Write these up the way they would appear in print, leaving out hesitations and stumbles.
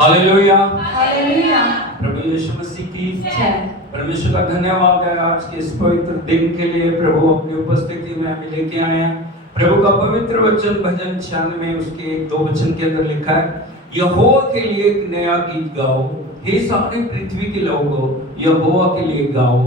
Hallelujah. Hallelujah. प्रभु यीशु मसीह की जय। परमेश्वर का धन्यवाद है आज के इस पवित्र दिन के लिए। प्रभु अपनी उपस्थिति में हमें लेके आए हैं। प्रभु का पवित्र वचन भजन 96 में उसके 1-2 वचन के अंदर लिखा है, यहोवा के लिए एक नया गीत गाओ, हे सारी पृथ्वी के लोगों, यहोवा के लिए गाओ,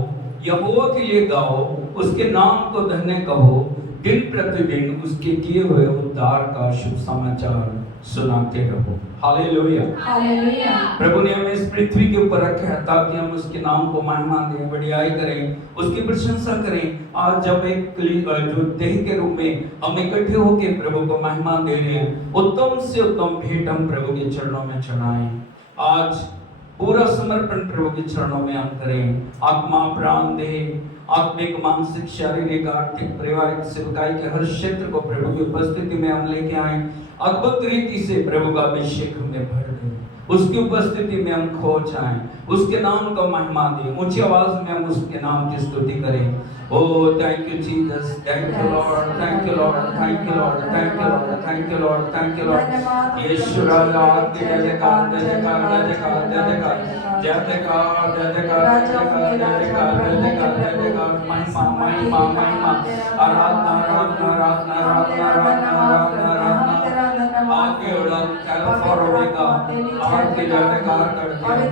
यहोवा के लिए गाओ, उसके नाम को धन्य कहो, दिन प्रतिदिन उसके किए हुए उद्धार का शुभ समाचार सुनाते रहो। हालेलुया। हालेलुया। प्रभु ने हमें इस पृथ्वी के ऊपर रखा है ताकि हम उसके नाम को महिमा दें, बड़ाई करें, उसकी प्रशंसा करें। आज जब एक जो देह के रूप में हम इकट्ठे होकर प्रभु को महिमा दे रहे हैं, उत्तम से उत्तम भेंट हम प्रभु के चरणों में चढ़ाएं। आज पूरा समर्पण प्रभु के चरणों में हम करें। आत्मा, प्राण, देह, आत्मिक, मानसिक, शारीरिक, आर्थिक, पारिवारिक, सेवकाई के हर क्षेत्र को प्रभु की उपस्थिति में हम लेके आए। अद्भुत रीति से प्रभु का अभिषेक हमें भर दे, उसकी उपस्थिति में हम खो जाएं, उसके नाम का महिमा दें, ऊंची आवाज में हम उसके नाम की स्तुति करें। Oh, thank you Jesus, thank you Lord, thank you Lord, thank you Lord, thank you Lord, thank you Lord, thank you Lord। यीशु राजा के जय जयकार, जय जयकार, जय जयकार, जय जयकार, जय जयकार, जय जयकार, जय जयकार, जय जयकार, जय जयकार, जय जयकार, महिमा, महिमा, महिमा, आराधना, आराधना, आराधना, आराधना, आराधना, आराधना, आराधना, आके उड़ान क्या फॉरवर्डेगा, आके जय जयकार करते हैं।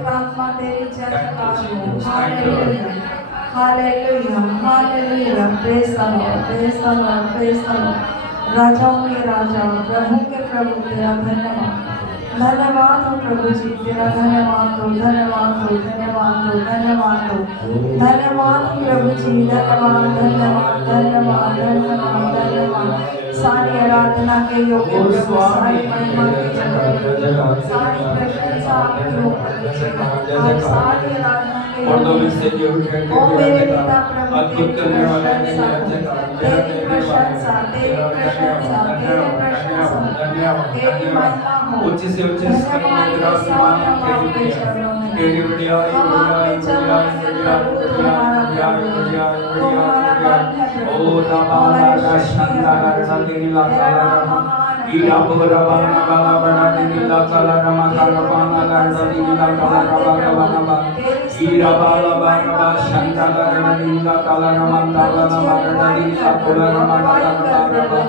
Hallelujah, hallelujah, praise the Lord, praise the Lord, praise the Lord. राजाओं के राजा, प्रभु के प्रभु, तेरा धन्यवाद, धन्यवाद हो प्रभु जी, तेरा धन्यवाद हो, धन्यवाद हो, धन्यवाद हो, धन्यवाद हो, धन्यवाद हो प्रभु जी, धन्यवाद, धन्यवाद, धन्यवाद, धन्यवाद, धन्यवाद। सारी आराधना के योग्य प्रभु, सारी महिमा के योग्य, सारी प्रशंसा आपके ऊपर, और सारी आराधना मुर्दों में से जो उठे ओ मेरे पिता प्रभु, अद्भुत करने वाले तेरी प्रशंसा, तेरी प्रशंसा, तेरी प्रशंसा, तेरी महिमा हो। ऊंचे से ऊंचे स्तर में विराजमान तेरी बड़ाई, बड़ाई, ओ रामा शांता नीला काला ईरा बोरा बाना बाला बड़ा नीला काला रमा काला बाना लड़ा नीला काला रबा रबा ईरा बाला बाना शांता नीला काला रमा काला रबा नीला काला रमा काला रबा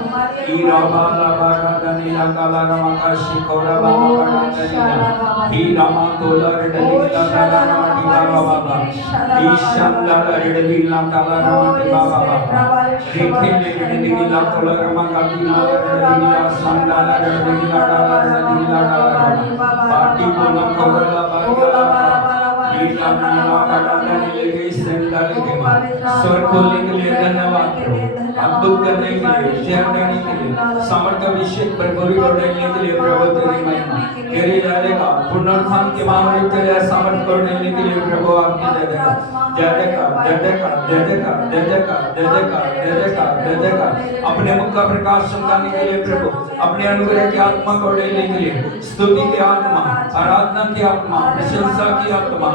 ईरा बाला बाना नीला काला रमा काशी कोरा बाना बड़ा नीला ईरा मा कोला नीला काला रमा नीला बाबा ईशांदा नीला काला रमा नीला बाबा देखे नीला काला रमा काला नीला संडाला नीला डाला नीला डाला पार्टी को न कोला बाबा नीला नीला काला नीले संडाले के स्वर खोलने के लिए धन्यवाद अद्भुत करने के लिए, जय देने के लिए, सामर्थ्य अभिषेक पर पूरी करने के लिए प्रभु तेरी महिमा, तेरे जाएगा पुनरुत्थान के मामले तेरे सामर्थ्य करने के लिए प्रभु आपकी जय जयकार, जय जयकार, जय जयकार, जय जयकार, जय जयकार, जय जयकार, जय जयकार, जय जयकार। अपने मुख का प्रकाश चमकाने के लिए प्रभु, अपने अनुग्रह की आत्मा को लेने के लिए, स्तुति की आत्मा, आराधना की आत्मा, प्रशंसा की आत्मा,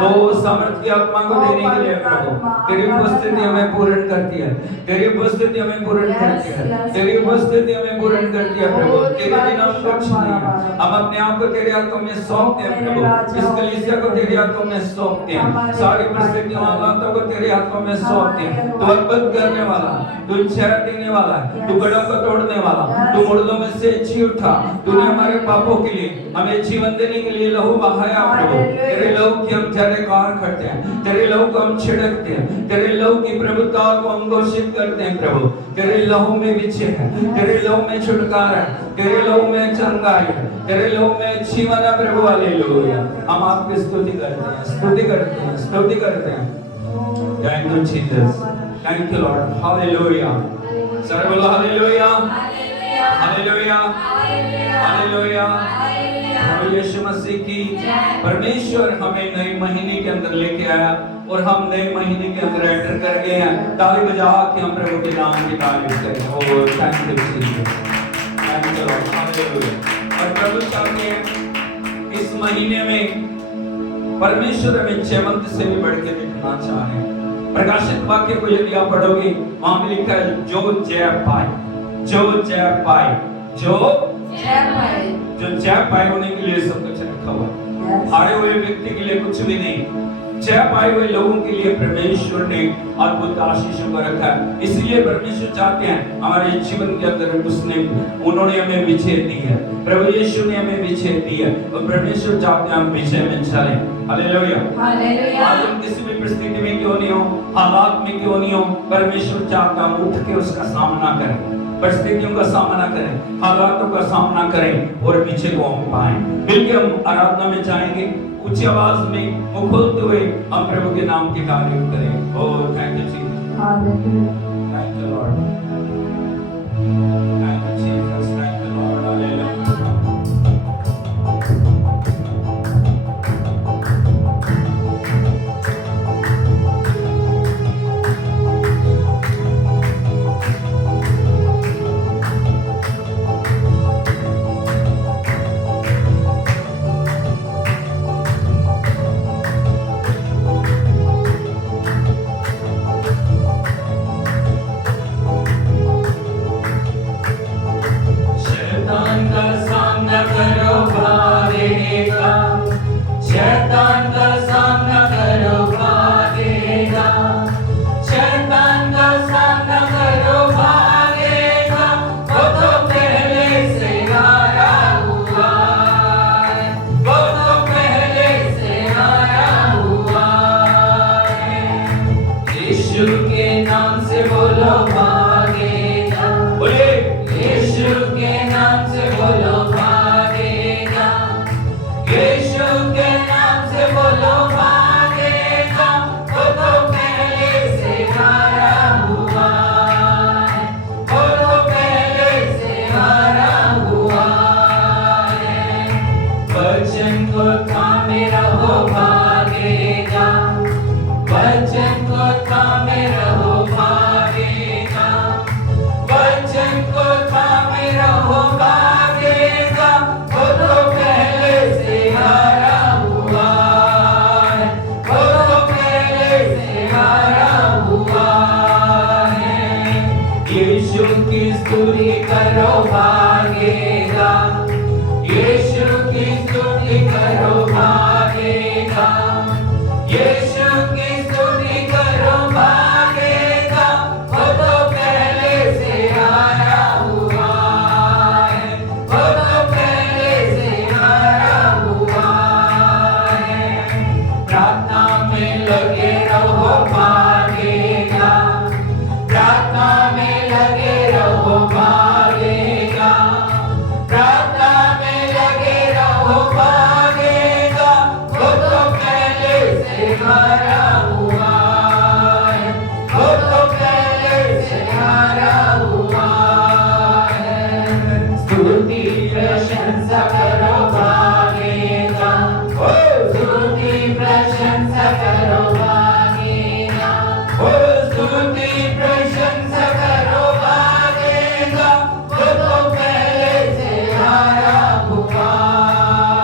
तो सामर्थ्य की आत्मा को देने के लिए प्रभु, तेरी उपस्थिति हमें पूर्ण करती है, तेरी उपस्थिति हमें पूर्ण करती है, तेरी उपस्थिति हमें पूर्ण करती है प्रभु, तेरे बिना कुछ नहीं है। हम अपने आप को तेरे हाथों में सौंपते हैं प्रभु, इस कलीसिया को तेरे हाथों में सौंपते हैं, सारी परिस्थितियों हालातों को तेरे हाथों में सौंपते हैं। तू अद्भुत करने वाला, तू छह देने वाला, तू बड़ों को तोड़ने वाला, तू मुर्दों में से जी उठा, तूने हमारे पापों के लिए हमें जीवन देने के लिए लहू बहाया प्रभु, तेरे लहू की हम जयकार करते हैं, तेरे लहू को हम छिड़कते हैं, तेरे लहू की प्रभुता को हम घोषित करते हैं प्रभु, तेरे लहू में विजय है, तेरे लहू में छुटकारा है, तेरे लहू में चंगाई है, तेरे लहू में जीवन है प्रभु। हालेलुया। हम आपकी स्तुति करते हैं, स्तुति करते हैं, स्तुति करते हैं। Thank you Jesus, thank you Lord. Hallelujah. सर्व हालेलुया, हालेलुया, हालेलुया। प्रभु यीशु मसीह की परमेश्वर हमें नए महीने के अंदर लेके आया और हम नए महीने के अंदर एंटर कर गए हैं। ताली बजा के हम प्रभु के नाम की तारीफ करें। Oh thank you Jesus, thank you Lord. Hallelujah. और प्रभु चाहते हैं इस महीने में परमेश्वर हमें जयवंत से भी बढ़ के दिखना चाहे। प्रकाशित वाक्य को यदि आप पढ़ोगे वहां पे लिखा है जो जय पाए, जो जय पाए, जो जय पाए, जो जय पाए होने के लिए सब कुछ है। रखा हुआ है। Yes. हारे हुए व्यक्ति के लिए कुछ भी नहीं, जय पाए हुए लोगों के लिए परमेश्वर ने अद्भुत आशीषों को रखा है। इसलिए परमेश्वर चाहते हैं हमारे जीवन के अंदर उन्होंने हमें विजय दी है, प्रभु यीशु ने हमें विजय दी है और परमेश्वर चाहते हैं हम विजय में चलें। हालेलुया। हालेलुया। आज हम किसी भी परिस्थिति में क्यों नहीं हो, हालात में क्यों नहीं हो, परमेश्वर चाहता हम उठ के उसका सामना करें, परिस्थितियों का सामना करें, हालातों का सामना करें और विजय को हम पाएं। मिलकर हम आराधना में जाएंगे, ऊंची आवाज में मुंह खोलते हुए हम प्रभु के नाम के कार्य करें। Oh thank you Jesus, hallelujah. Thank you Lord, thank you Jesus, thank you Lord. Hallelujah. शैतान का सामना करो भागेगा, शैतान का सामना करो भागेगा, शैतान का सामना करो भागेगा, वो तो पहले से हारा हुआ है, वो तो पहले से हारा हुआ है। यीशु के नाम से बोलो भागेगा, बोले यीशु के नाम से बोलो भागेगा, यीशु के नाम से बोलो भागेगा, वो तो पहले से हारा हुआ है, वो तो पहले से हारा हुआ है। वचन को थामे रहो भागेगा, वचन को थामे रहो भागेगा, वचन को थामे रहो भागेगा, वो तो पहले से हारा हुआ है, वो तो पहले से हारा हुआ है। यीशु की स्तुति करो भागेगा, यीशु की स्तुति करो भागेगा, यीशु की स्तुति करो भागेगा, वो तो पहले से हारा हुआ है, वो तो पहले से हारा हुआ है। प्रार्थना में लगे रहो भागेगा, प्रार्थना में लगे रहो भागेगा, प्रार्थना में लगे रहो भागेगा, वो तो पहले से हारा हुआ है, वो तो पहले से हारा हुआ है। स्तुति प्रशंसा करो भागेगा, ओ स्तुति प्रशंसा करो भागेगा, ओ स्तुति प्रशंसा करो भागेगा, वो तो पहले से हारा हुआ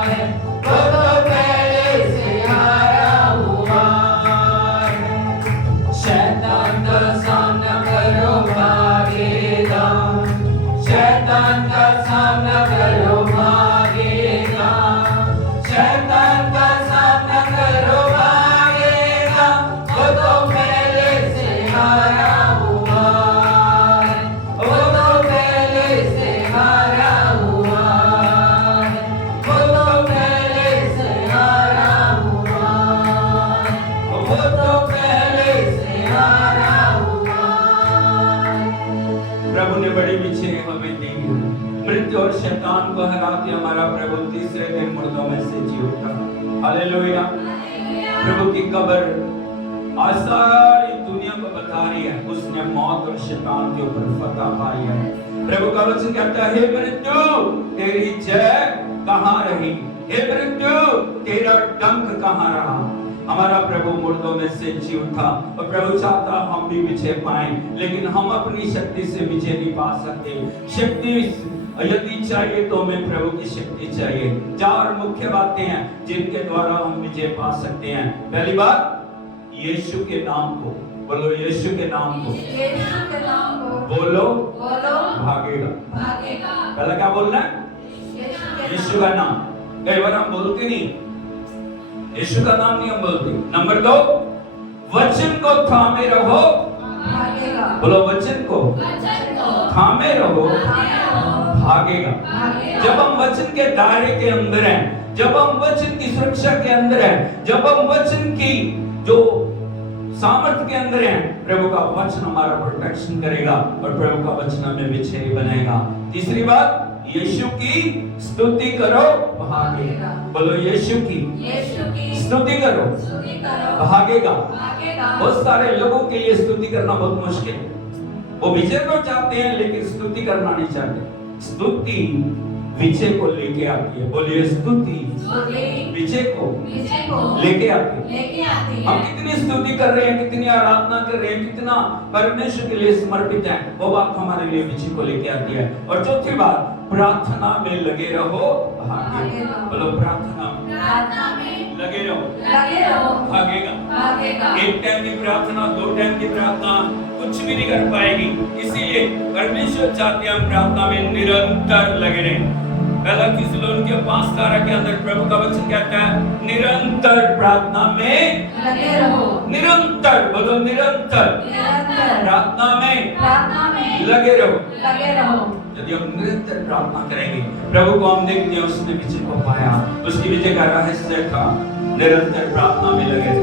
है, वो तो पहले से हारा हुआ है। शैतान का सामना करो भागेगा, शैतान का सामना करो भागेगा, शैतान का सामना करो भागेगा, वो तो पहले से हारा हुआ है, वो तो पहले से हारा हुआ है, वो तो पहले से हारा हुआ है, वो तो पहले से हारा हुआ है। प्रभु ने बड़ी विजय हमें दी है, मृत्यु और शैतान को हरा के हमारा प्रभु तीसरे दिन मुर्दों में से जी उठा। हालेलुया। प्रभु की कब्र आज सारी दुनिया को बता रही है, उसने मौत और शैतान के ऊपर फतह पाई है। प्रभु का वचन कहता है, हे मृत्यु तेरी जय कहाँ रही, हे मृत्यु तेरा डंक कहाँ रहा। हमारा प्रभु मुर्दों में से जी उठा और प्रभु चाहता हम भी विजय पाएं, लेकिन हम अपनी शक्ति से विजय नहीं पा सकते। शक्ति यदि चाहिए तो हमें प्रभु की शक्ति चाहिए। चार मुख्य बातें हैं जिनके द्वारा हम विजय पा सकते हैं। पहली बात, यीशु के नाम को बोलो, यीशु के नाम को, यीशु के नाम को बोलो बोलो, भागेगा। भागेगा। पहला क्या बोलना है? यीशु के यीशु का नाम। कई बार हम बोलते नहीं, यीशु का नाम नहीं हम बोलते। नंबर 2, वचन को थामे रहो, भागेगा। बोलो वचन को थामे रहो, भागेगा। जब हम वचन के दायरे के अंदर हैं, जब हम वचन की सुरक्षा के अंदर हैं, जब हम वचन की जो सामर्थ्य के अंदर हैं, प्रभु का वचन हमारा प्रोटेक्शन करेगा और प्रभु का वचन हमें विजयी बनाएगा। तीसरी बात, यीशु की स्तुति करो, भागेगा। बोलो यीशु की स्तुति करो, भागेगा। बहुत सारे लोगों के लिए स्तुति करना बहुत मुश्किल है। वो विजय को चाहते हैं लेकिन स्तुति करना नहीं चाहते। स्तुति विजय को लेके आती है। बोलिए स्तुति विजय को लेके आती है। हम कितनी स्तुति कर रहे हैं, कितनी आराधना कर रहे हैं, कितना परमेश्वर के लिए समर्पित है, वो बात हमारे लिए विजय को लेके आती है। और चौथी बात, प्रार्थना में लगे रहो, भागेगा। बोलो प्रार्थना में लगे रहो, भागेगा। एक टाइम की प्रार्थना, 2 टाइम की प्रार्थना कुछ भी नहीं कर पाएगी। इसीलिए परमेश्वर चाहते हैं हम प्रार्थना में निरंतर लगे रहें। पहला थिस्सलुनीके 5:12 के अंदर प्रभु का वचन कहता है, निरंतर प्रार्थना में लगे रहो। निरंतर, बोलो निरंतर प्रार्थना में लगे रहो। यदि हम निरंतर प्रार्थना करेंगे, प्रभु को हम देखते हैं उसने विजय को पाया। उसकी विजय का रहस्य था निरंतर प्रार्थना में लगे रहे।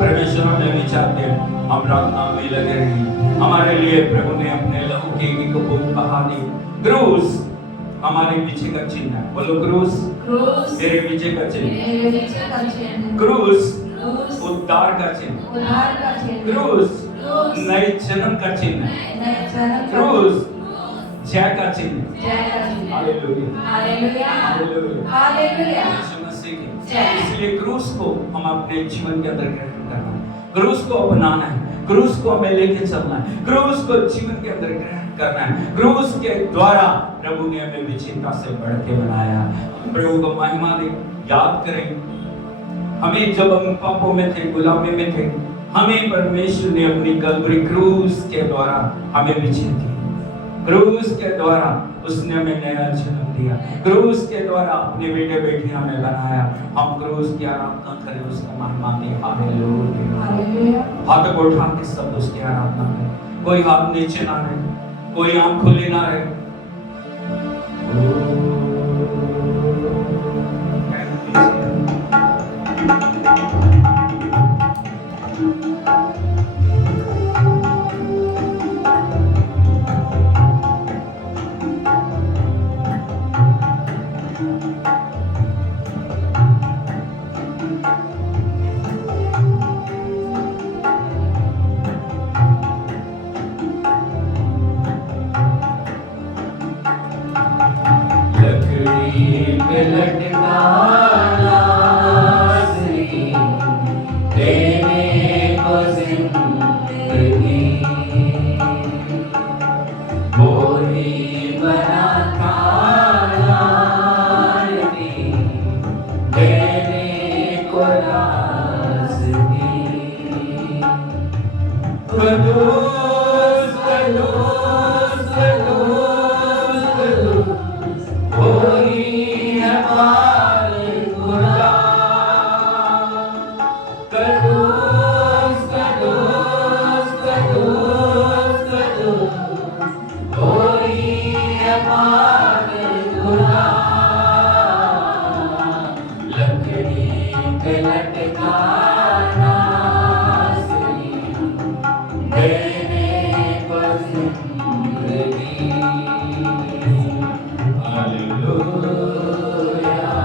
परमेश्वर हमें भी चाहते हैं हम प्रार्थना में लगे रहें। हमारे लिए प्रभु ने अपने लहू की एक बूंद बहा दी। क्रूस हमारे विजय का चिन्ह है। बोलो क्रूस मेरे विजय का चिन्ह। क्रूस उद्धार का चिन्ह। क्रूस नए जन्म का चिन्ह है। क्रूस जय का चिन्ह। हालेलुया। इसलिए क्रूस को हम अपने जीवन के अंदर ग्रहण करना है, क्रूस को अपनाना है, क्रूस को हमें लेके चलना है, क्रूस को जीवन के अंदर ग्रहण करना है। क्रूस के द्वारा प्रभु ने हमें विजेता से बढ़ के बनाया। प्रभु को महिमा दे, याद करें हमें जब हम पापों में थे, गुलामी में थे, हमें परमेश्वर ने अपनी कलवरी क्रूस के द्वारा हमें विजय दी। क्रूस के द्वारा उसने हमें नया जन्म दिया। क्रूस के द्वारा अपने बेटे बेटी हमें बनाया। हम क्रूस की आराधना करें, उसका महिमा दें। हालेलुया। हाथ को उठा के सब उसकी आराधना करें। कोई हाथ नीचे ना रहे, कोई आंख खुली ना रहे। Hallelujah.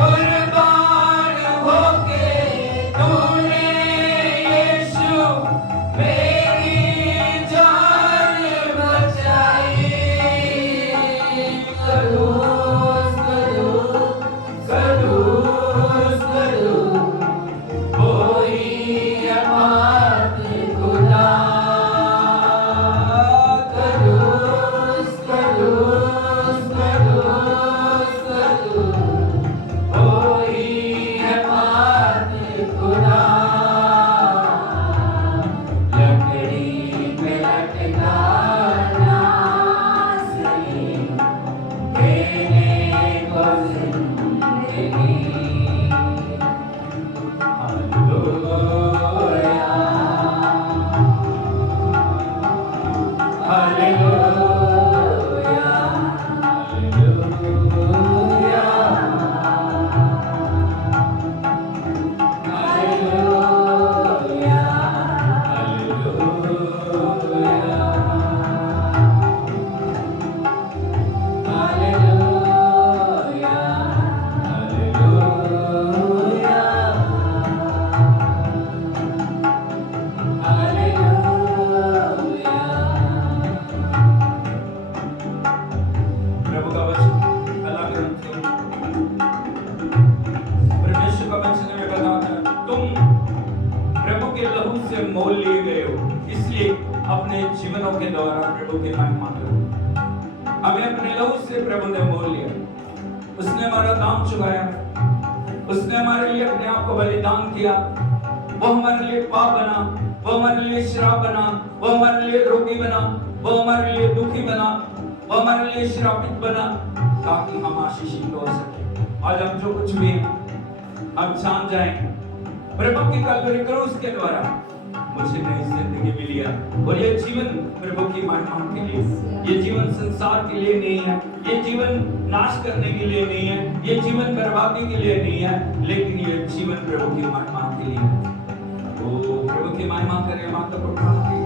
Oh, हमारे जीवनों के द्वारा प्रभु की महिमा करो। हमें अपने लहू से प्रभु ने मोल लिया, उसने हमारा दाम चुकाया, उसने हमारे लिए अपने आप को बलिदान किया। वो हमारे लिए पाप बना, वो हमारे लिए श्राप बना, वो हमारे लिए रोगी बना, वो हमारे लिए दुखी बना, वो हमारे लिए श्रापित बना, ताकि हम आशीषित हो सके। आज हम जो कुछ भी हम जान जाएं प्रभु की कलवरी क्रूस के द्वारा मुझे नई जिंदगी मिली है, और ये जीवन प्रभु की महिमा के लिए, ये जीवन संसार के लिए नहीं है, ये जीवन नाश करने के लिए नहीं है, ये जीवन बर्बादी के लिए नहीं है, लेकिन ये जीवन प्रभु की महिमा के लिए है। तो प्रभु की महिमा करें, माता को उठा के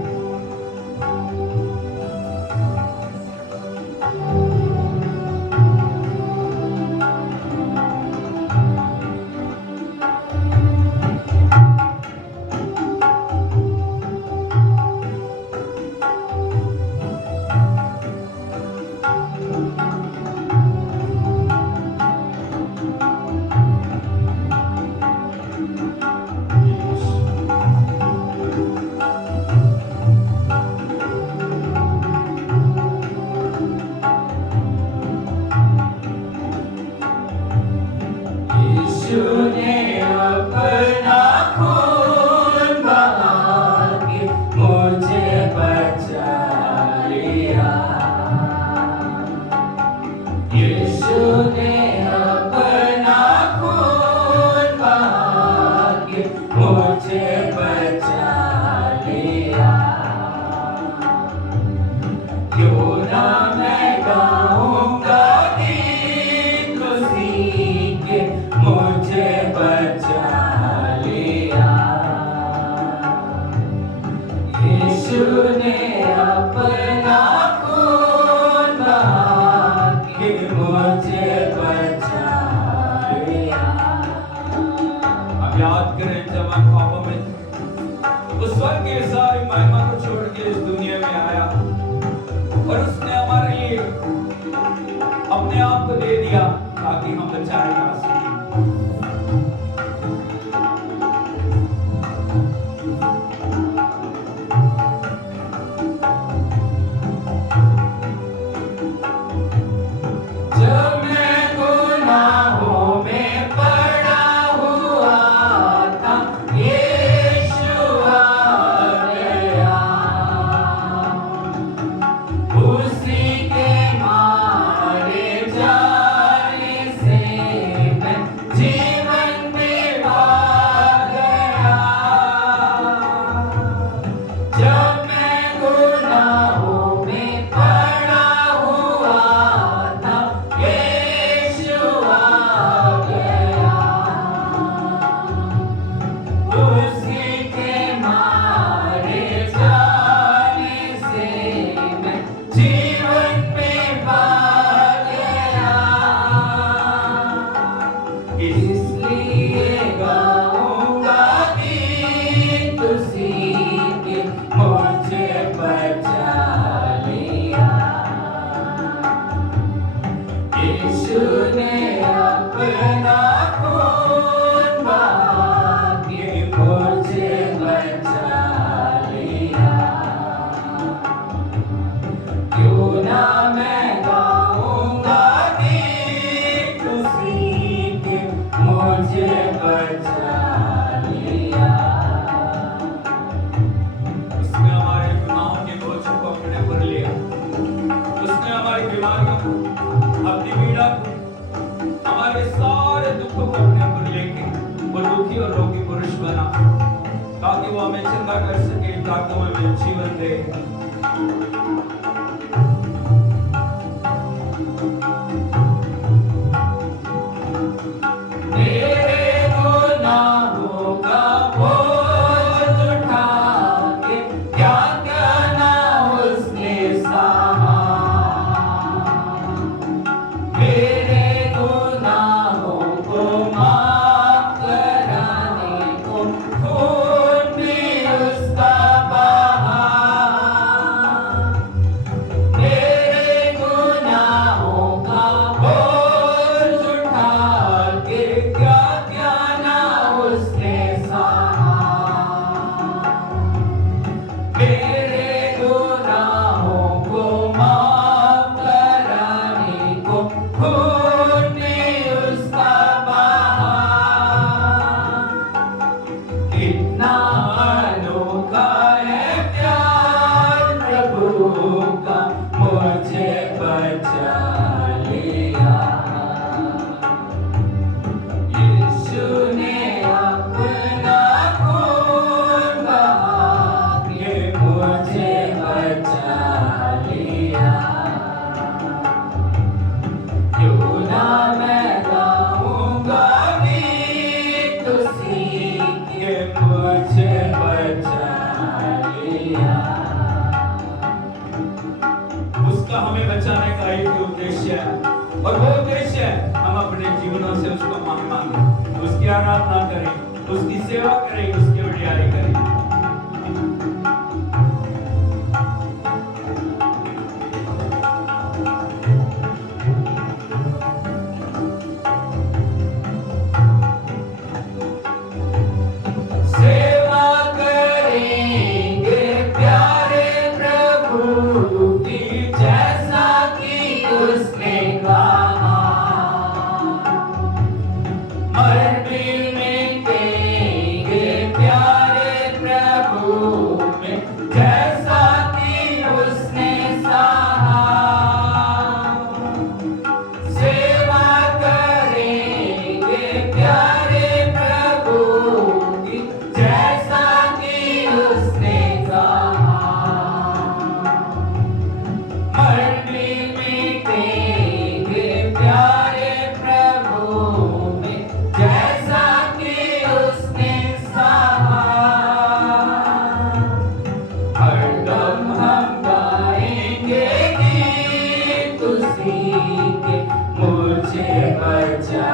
उसकी सेवा करें, उसकी बड़ाई करें। सेवा करेंगे प्यारे प्रभु की, जैसा कि उसने कहा। मर भी मिटेंगे प्यारे प्रभु में, जैसा कि उसने सहा। सेवा करेंगे प्यारे प्रभु की, जैसा कि उसने कहा। मर भी मिटेंगे प्यारे प्रभु में, जैसा कि उसने सहा। हरदम हम गाएंगे गीत उसी के, मुझे बचा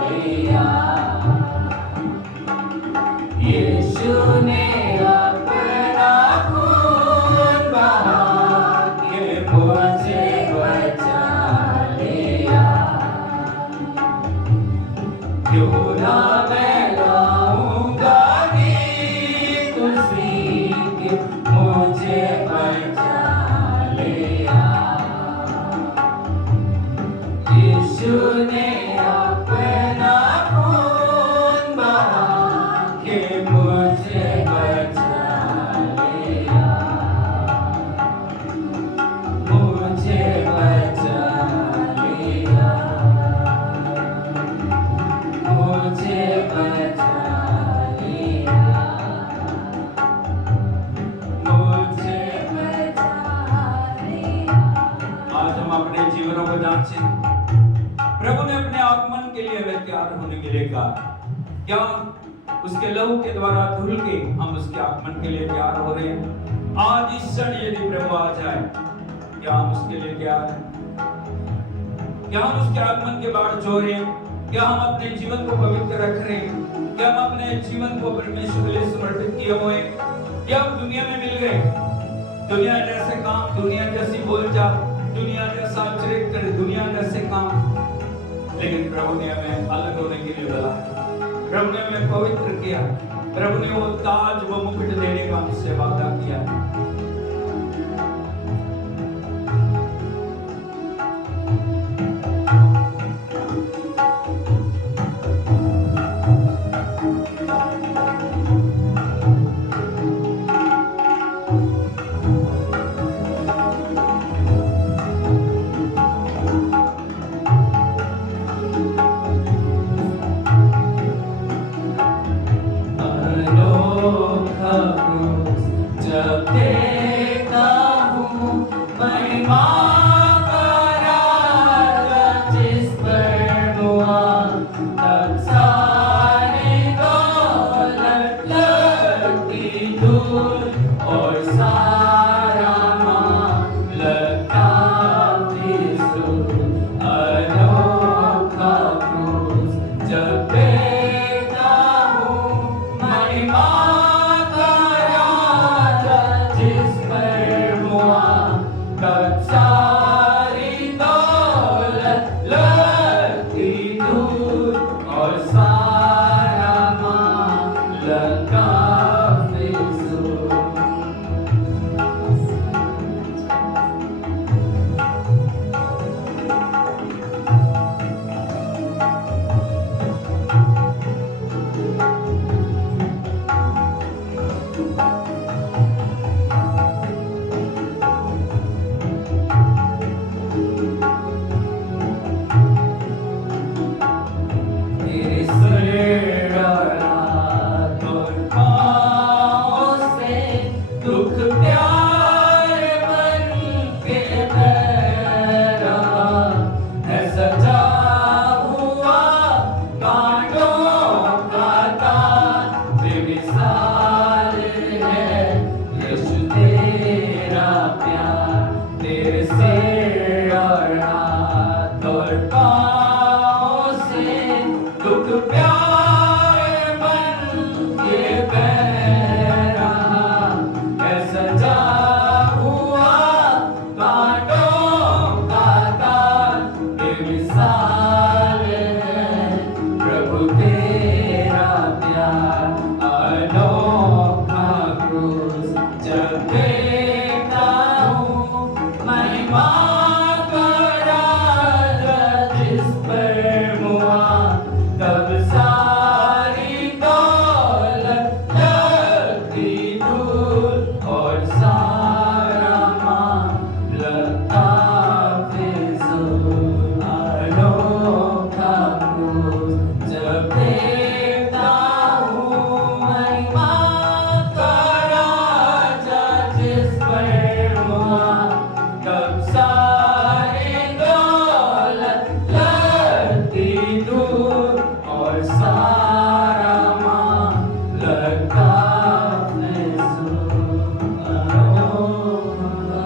लिया। यीशु ने अपना खून बहा के मुझे बचा लिया। क्यों ना मैं गाऊंगा गीत उसी के, मुझे बचा लिया। यीशु ने अपना खून बहा के मुझे बचा लिया। मुझे बचा लिया। मुझे बचा लिया। मुझे बचा लिया। आज हम अपने जीवनों को जांचें। प्रभु ने अपने आगमन के लिए हमें तैयार होने के लिए कहा। क्या उसके लहू के द्वारा धुल के हम उसके आगमन के लिए तैयार हो रहे हैं? आज इस क्षण यदि प्रभु आ जाए, क्या हम उसके लिए तैयार हैं? क्या हम उसके आगमन के बाद जो रहे हैं? क्या हम अपने जीवन को पवित्र रख रहे हैं? क्या हम अपने जीवन को परमेश्वर के लिए समर्पित किए हुए हैं? या हम दुनिया में मिल गए? दुनिया जैसे काम, दुनिया जैसी बोलचाल, दुनिया जैसा चरित्र, दुनिया जैसे काम। लेकिन प्रभु ने हमें अलग होने के लिए बुलाया। प्रभु ने हमें पवित्र किया। प्रभु ने वो ताज, वो मुकुट देने का हमसे वादा किया। अनोखा क्रूस जब तेरा प्यार अनोखा क्रूस जब देखता हूँ महिमा का राजा जिस पर मुआ तब सारी दौलत लगती दूर और सारा मान लगता फिजूल अनोखा क्रूस जब देखता हूँ महिमा का राजा जिस पर मुआ तब सारी दौलत लगती दूर और सारा मान लगता फिजूल अनोखा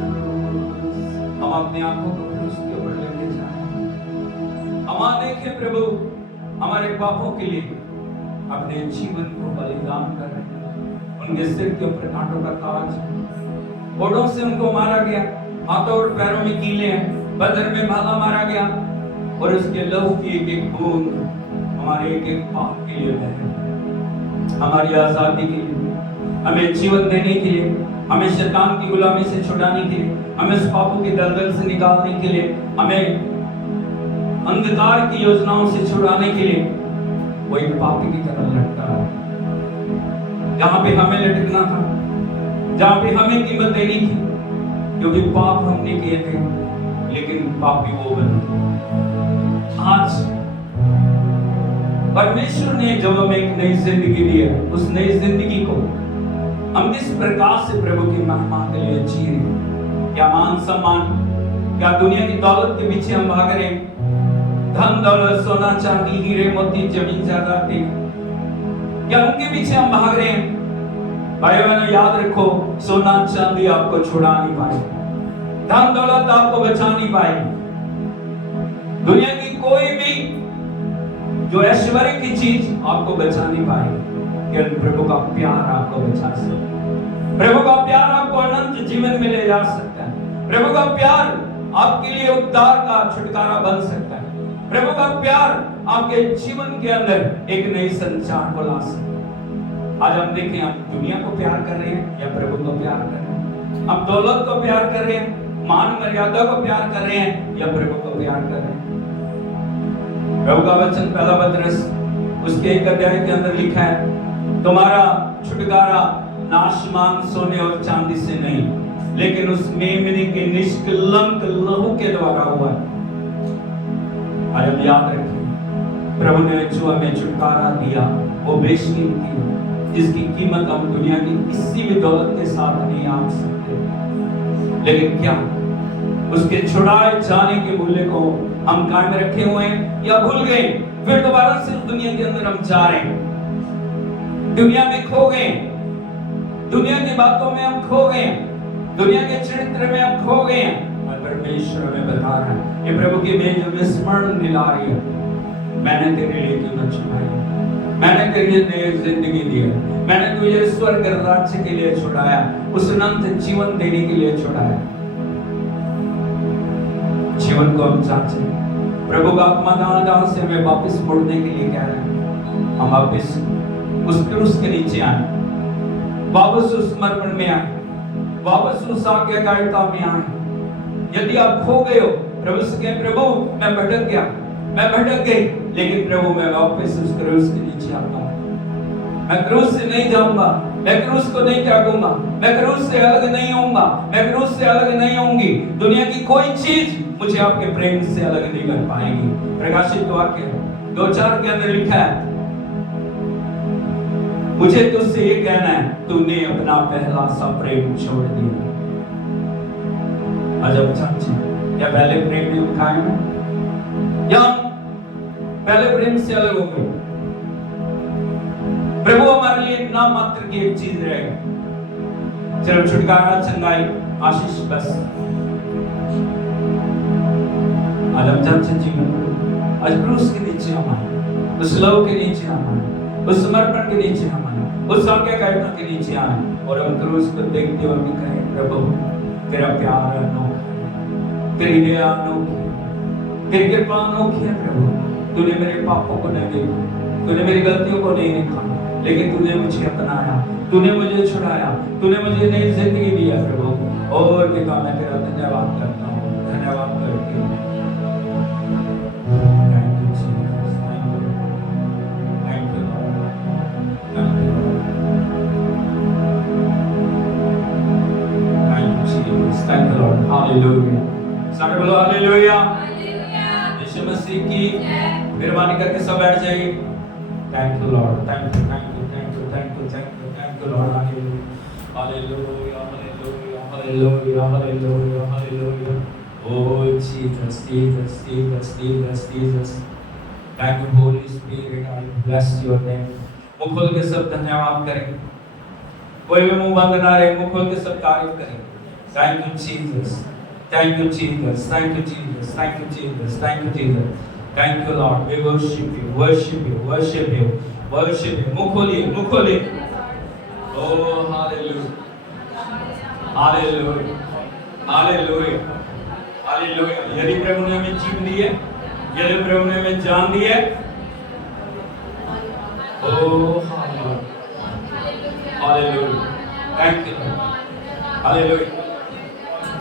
क्रूस। हम अपनी आंखों को क्रूस के ऊपर लेके जाएं। हम देखें प्रभु हमारे पापों के लिए अपने जीवन को बलिदान कर रहे हैं। उनके सिर के ऊपर कांटों का ताज, कोड़ों से उनको मारा गया, हाथों और पैरों में कीले हैं, बदर में भाला मारा गया और उसके लहू की एक एक बूंद हमारे एक एक पाप के लिए बह रही है। हमारी आजादी के लिए, हमें जीवन देने के लिए, हमें शैतान की गुलामी से छुड़ाने के लिए, हमें उस पापों की दलदल से निकालने के लिए, हमें अंधकार की योजनाओं से छुड़ाने के लिए वो एक पापी की तरह लटका है। जहां पे हमें लटकना था, जहां पे हमें कीमत देनी थी, क्योंकि पाप हमने किए थे, लेकिन पापी वो बने। आज परमेश्वर ने जब हमें एक नई जिंदगी दी है, उस नई जिंदगी को हम किस प्रकार से प्रभु की महिमा के लिए जी रहे हैं। क्या मान सम्मान, क्या दुनिया की दौलत के पीछे हम भाग रहे हैं? धन दौलत, सोना चांदी, हीरे मोती, जमीन जायदाद, क्या उनके पीछे हम भाग रहे हैं? भाई बहनों याद रखो, सोना चांदी आपको छुड़ा नहीं पाएगा, धन दौलत आपको बचा नहीं पाएगी। दुनिया की कोई भी जो ऐश्वर्य की चीज आपको बचा नहीं पाएगी, केवल प्रभु का प्यार आपको बचा सकता है। प्रभु का प्यार आपको अनंत जीवन में ले जा सकता है। प्रभु का प्यार आपके लिए उद्धार का छुटकारा बन सकता है। प्रभु का प्यार आपके जीवन के अंदर एक नई संचार को ला सकता है। आज हम देखें, हम दुनिया को प्यार कर रहे हैं या प्रभु को प्यार कर रहे हैं? हम दौलत को प्यार कर रहे हैं, मान मर्यादा को प्यार कर रहे हैं या प्रभु को प्यार कर रहे हैं? प्रभु का वचन पहला पत्रस उसके 1 अध्याय के अंदर लिखा है, तुम्हारा छुटकारा नाशमान सोने और चांदी से नहीं, लेकिन उस मेमने के निष्कलंक लहू के द्वारा हुआ है। आज हम याद रखें, प्रभु ने जो हमें छुटकारा दिया वो बेशकीमती है, जिसकी कीमत हम दुनिया की किसी भी दौलत के साथ नहीं आंक सकते। लेकिन क्या उसके छुड़ाए जाने के मूल्य को हम कायम रखे हुए हैं या भूल गए? फिर दोबारा से दुनिया के अंदर हम जा रहे हैं, दुनिया में खो गए, दुनिया की बातों में हम खो गए, दुनिया के चरित्र में हम खो गए। परमेश्वर हमें बता रहा है, ये प्रभु की मेज हमें स्मरण दिला रही है, मैंने तेरे लिए कीमत चुकाई, मैंने तेरे लिए नई जिंदगी दी है, मैंने तुझे स्वर्ग राज्य के लिए छुड़ाया, उस अनंत जीवन देने के लिए छुड़ाया। जीवन को हम चाहते हैं, प्रभु का आत्मा दान से हमें वापस मुड़ने के लिए कह रहे हैं। हम वापस उस क्रूस के नीचे आए, वापस उस समर्पण में आए, वापस उस आज्ञाकारिता में आए। यदि आप खो गए हो, प्रभु से कहें, प्रभु मैं भटक गया, मैं भटक गई, लेकिन प्रभु मैं वापस उस क्रूस के नीचे आता हूँ। मैं क्रूस से नहीं जाऊंगा, मैं क्रूस को नहीं त्यागूंगा, मैं क्रूस से अलग नहीं होऊंगा, मैं क्रूस से अलग नहीं होऊंगी। दुनिया की कोई चीज मुझे आपके प्रेम से अलग नहीं कर पाएगी। प्रकाशित वाक्य 2:4 के अंदर लिखा है, मुझे तुझसे ये कहना है, तूने अपना पहला सा प्रेम छोड़ दिया। अजब चाची, या पहले प्रेम में हम कायम हैं या पहले प्रेम से अलग हो गए? प्रभु हमारे लिए ना मात्र की एक चीज रहेगा, सिर्फ छुटकारा, चंगाई, आशीष, बस। आज हम चाची जीवन, आज क्रूस के नीचे हम आए, उस लव के नीचे हम आए, उस समर्पण के नीचे हम आए, उस आज्ञाकारिता के नीचे आए, और हम क्रूस को देखते हुए भी कहें, प्रभु तेरा प्यार अनोखा, तेरी दया अनोखी, तेरी कृपा अनोखी है प्रभु। तूने मेरे पापों को नहीं देखा, तूने मेरी गलतियों को नहीं देखा, लेकिन तूने मुझे अपनाया, तूने मुझे छुड़ाया, तूने मुझे नई जिंदगी दी है प्रभु। और पिता मैं तेरा धन्यवाद करता हूँ, धन्यवाद करके Thank you Lord, Hallelujah. सारे बोलो Hallelujah. यीशु मसीह की मेहरबानी करके सब बैठ जाइए। Thank you Lord, thank you, thank you, thank you, thank you, thank you, thank you Lord, Hallelujah, Hallelujah, Hallelujah, Hallelujah, Hallelujah, Hallelujah. Oh Jesus, Jesus, Jesus, Jesus, Jesus. Thank you Holy Spirit, I bless your name. मुँह खोल के सब धन्यवाद करें, कोई भी मुँह बंद ना रहे, मुँह खोल के सब तारीफ करें। Thank you Jesus, thank you Jesus, thank you Jesus, thank you Jesus, thank you Jesus, thank you Lord. We worship you, worship you, worship you, worship you. मुँह खोलिए, मुँह खोलिए। Oh hallelujah, hallelujah, hallelujah, hallelujah. यदि प्रभु ने हमें जीवन दी है, यदि प्रभु ने हमें जान दी है, oh hallelujah, hallelujah. Thank you Lord, hallelujah.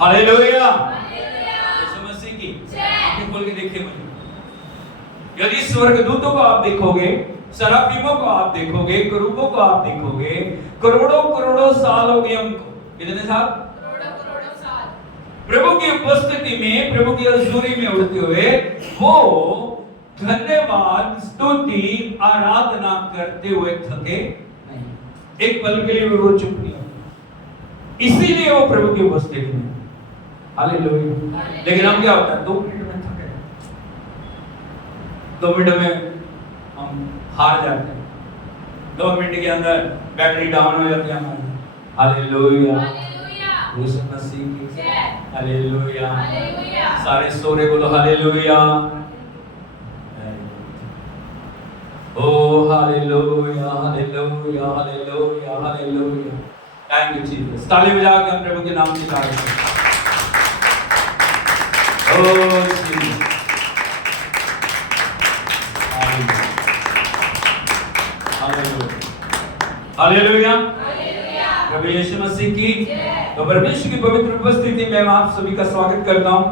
Hallelujah, Yeshu Masih की आंखें खोल के देखिए मुझे। यदि स्वर्गदूतों को आप देखोगे, सराफीमों को आप देखोगे, करूबों को आप देखोगे, करोड़ों करोड़ों साल हो गए उनको। कितने साल? करोड़ों साल। प्रभु की उपस्थिति में, प्रभु की हजूरी में उड़ते हुए वो धन्यवाद, स्तुति, आराधना करते हुए थके नहीं। एक पल के लिए वो चुप नहीं होते, इसीलिए वो प्रभु की उपस्थिति में। हालेलुया। लेकिन हम क्या होता है, 2 मिनट में थके, 2 मिनट में हम हार जाते हैं, 2 मिनट के अंदर बैटरी डाउन हो जाती है हमारी। हालेलुया, यीशु मसीह की हालेलुया। सारे सोरे बोलो हालेलुया, ओ hallelujah, hallelujah, hallelujah, hallelujah. Thank you Jesus. ताली बजा के हम प्रभु के नाम की तारीफ करें। हालेलुया, प्रभु यीशु मसीह की। तो परमेश्वर की पवित्र उपस्थिति में मैं आप सभी का स्वागत करता हूं।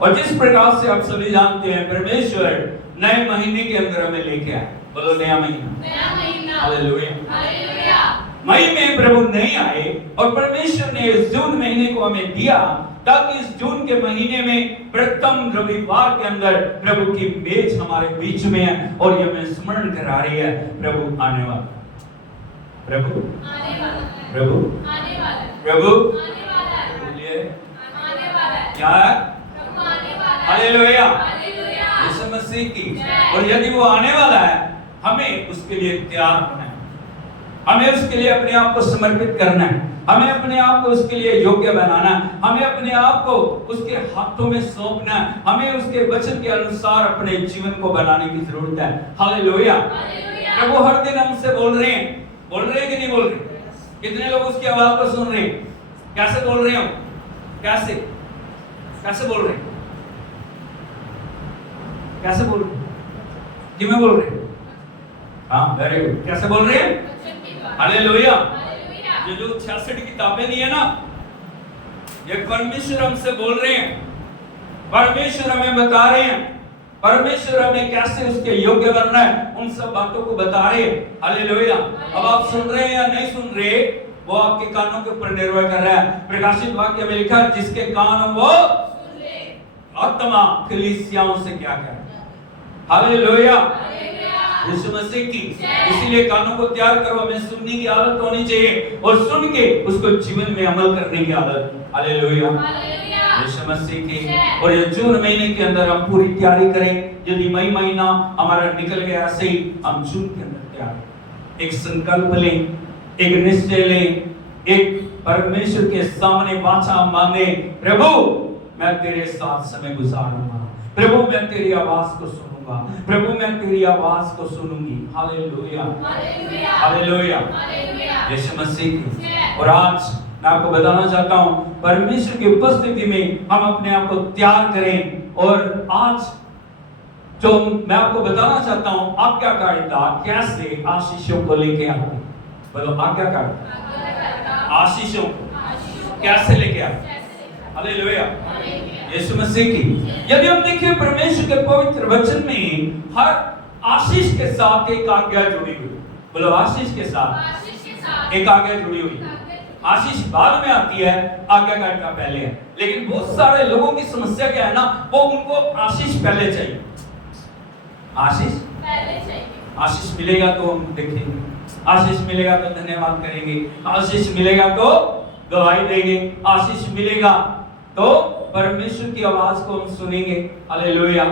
और जिस प्रकार से आप सभी जानते हैं, परमेश्वर नए महीने के अंदर हमें लेके आए। बोलो नया महीना। हालेलुया। मई में प्रभु नहीं आए और परमेश्वर ने इस जून महीने को हमें दिया ताकि इस जून के महीने में प्रथम रविवार के अंदर प्रभु की मेज हमारे बीच में है और ये हमें स्मरण करा रही है प्रभु आने वाला, प्रभु आने वाला, प्रभु आने वाला, प्रभु आने वाला है, बोलिए आने वाला है। क्या है? प्रभु आने वाला है। हालेलुया, यीशु मसीह की। और यदि वो आने वाला है, हमें उसके लिए तैयार होना है, हमें उसके लिए अपने आप को समर्पित करना है, हमें अपने आप को उसके लिए योग्य बनाना है, हमें अपने आप को उसके हाथों में सौंपना है, हमें उसके वचन के अनुसार अपने जीवन को बनाने की जरूरत है। हालेलुया। प्रभु हर दिन हमसे बोल रहे हैं कि नहीं बोल रहे? कितने लोग उसकी आवाज को सुन रहे हैं? कैसे बोल रहे हो? कैसे बोल रहे हैं? कैसे बोल रहे हैं? जी मैं बोल रहे हैं? हाँ, वेरी गुड। कैसे बोल रहे हैं? हालेलुया। ये जो 66 किताबें दी है ना, ये परमेश्वर हमसे बोल रहे हैं, परमेश्वर हमें बता रहे हैं, परमेश्वर हमें कैसे उसके योग्य बनना है, उन सब बातों को बता रहे हैं। हालेलुया। अब आप सुन रहे हैं या नहीं सुन रहे, वो आपके कानों के ऊपर निर्भर कर रहा है। प्रकाशित वाक्य में लिखा है, जिसके कान वो सुन ले। आत्मा कलीसियाओं से क्या कहे। हालेलुया, यीशु मसीह की। इसीलिए कानों को तैयार करो, हमें सुनने की आदत होनी चाहिए और सुन के उसको जीवन में अमल करने की आदत। हालेलुया, यीशु मसीह की। और ये जून महीने के अंदर हम पूरी तैयारी करें। यदि मई महीना हमारा निकल गया ऐसे ही, हम जून के अंदर तैयार, एक संकल्प लें, एक निश्चय लें, एक परमेश्वर के सामने वाचा मांगे, प्रभु मैं तेरे साथ समय गुजारूंगा, प्रभु मैं तेरी आवाज को सुनूंगा, प्रभु मैं तेरी आवाज को सुनूंगी। हालेलुया, हालेलुया, यीशु मसीह की। और आज मैं आपको बताना चाहता हूं, परमेश्वर की उपस्थिति में हम अपने आप को तैयार करें। और आज जो मैं आपको बताना चाहता हूं, आज्ञाकारिता कैसे आशीषों को लेके आती है। बोलो आज्ञाकारिता आशीषों को कैसे लेके आती है। हालेलुया, यीशु मसीह की। यदि हम देखें परमेश्वर के पवित्र वचन में हर आशीष के साथ एक आज्ञा जुड़ी हुई। बोलो आशीष के साथ एक आज्ञा जुड़ी हुई। आशीष बाद में आती है, आज्ञाकारिता पहले है। लेकिन बहुत सारे लोगों की समस्या क्या है ना, वो उनको आशीष पहले चाहिए। आशीष पहले चाहिए। आशीष मिलेगा तो हम देखेंगे, आशीष मिलेगा तो धन्यवाद करेंगे, आशीष मिलेगा तो गवाही देंगे, आशीष मिलेगा तो परमेश्वर की आवाज को हम सुनेंगे। हालेलुया।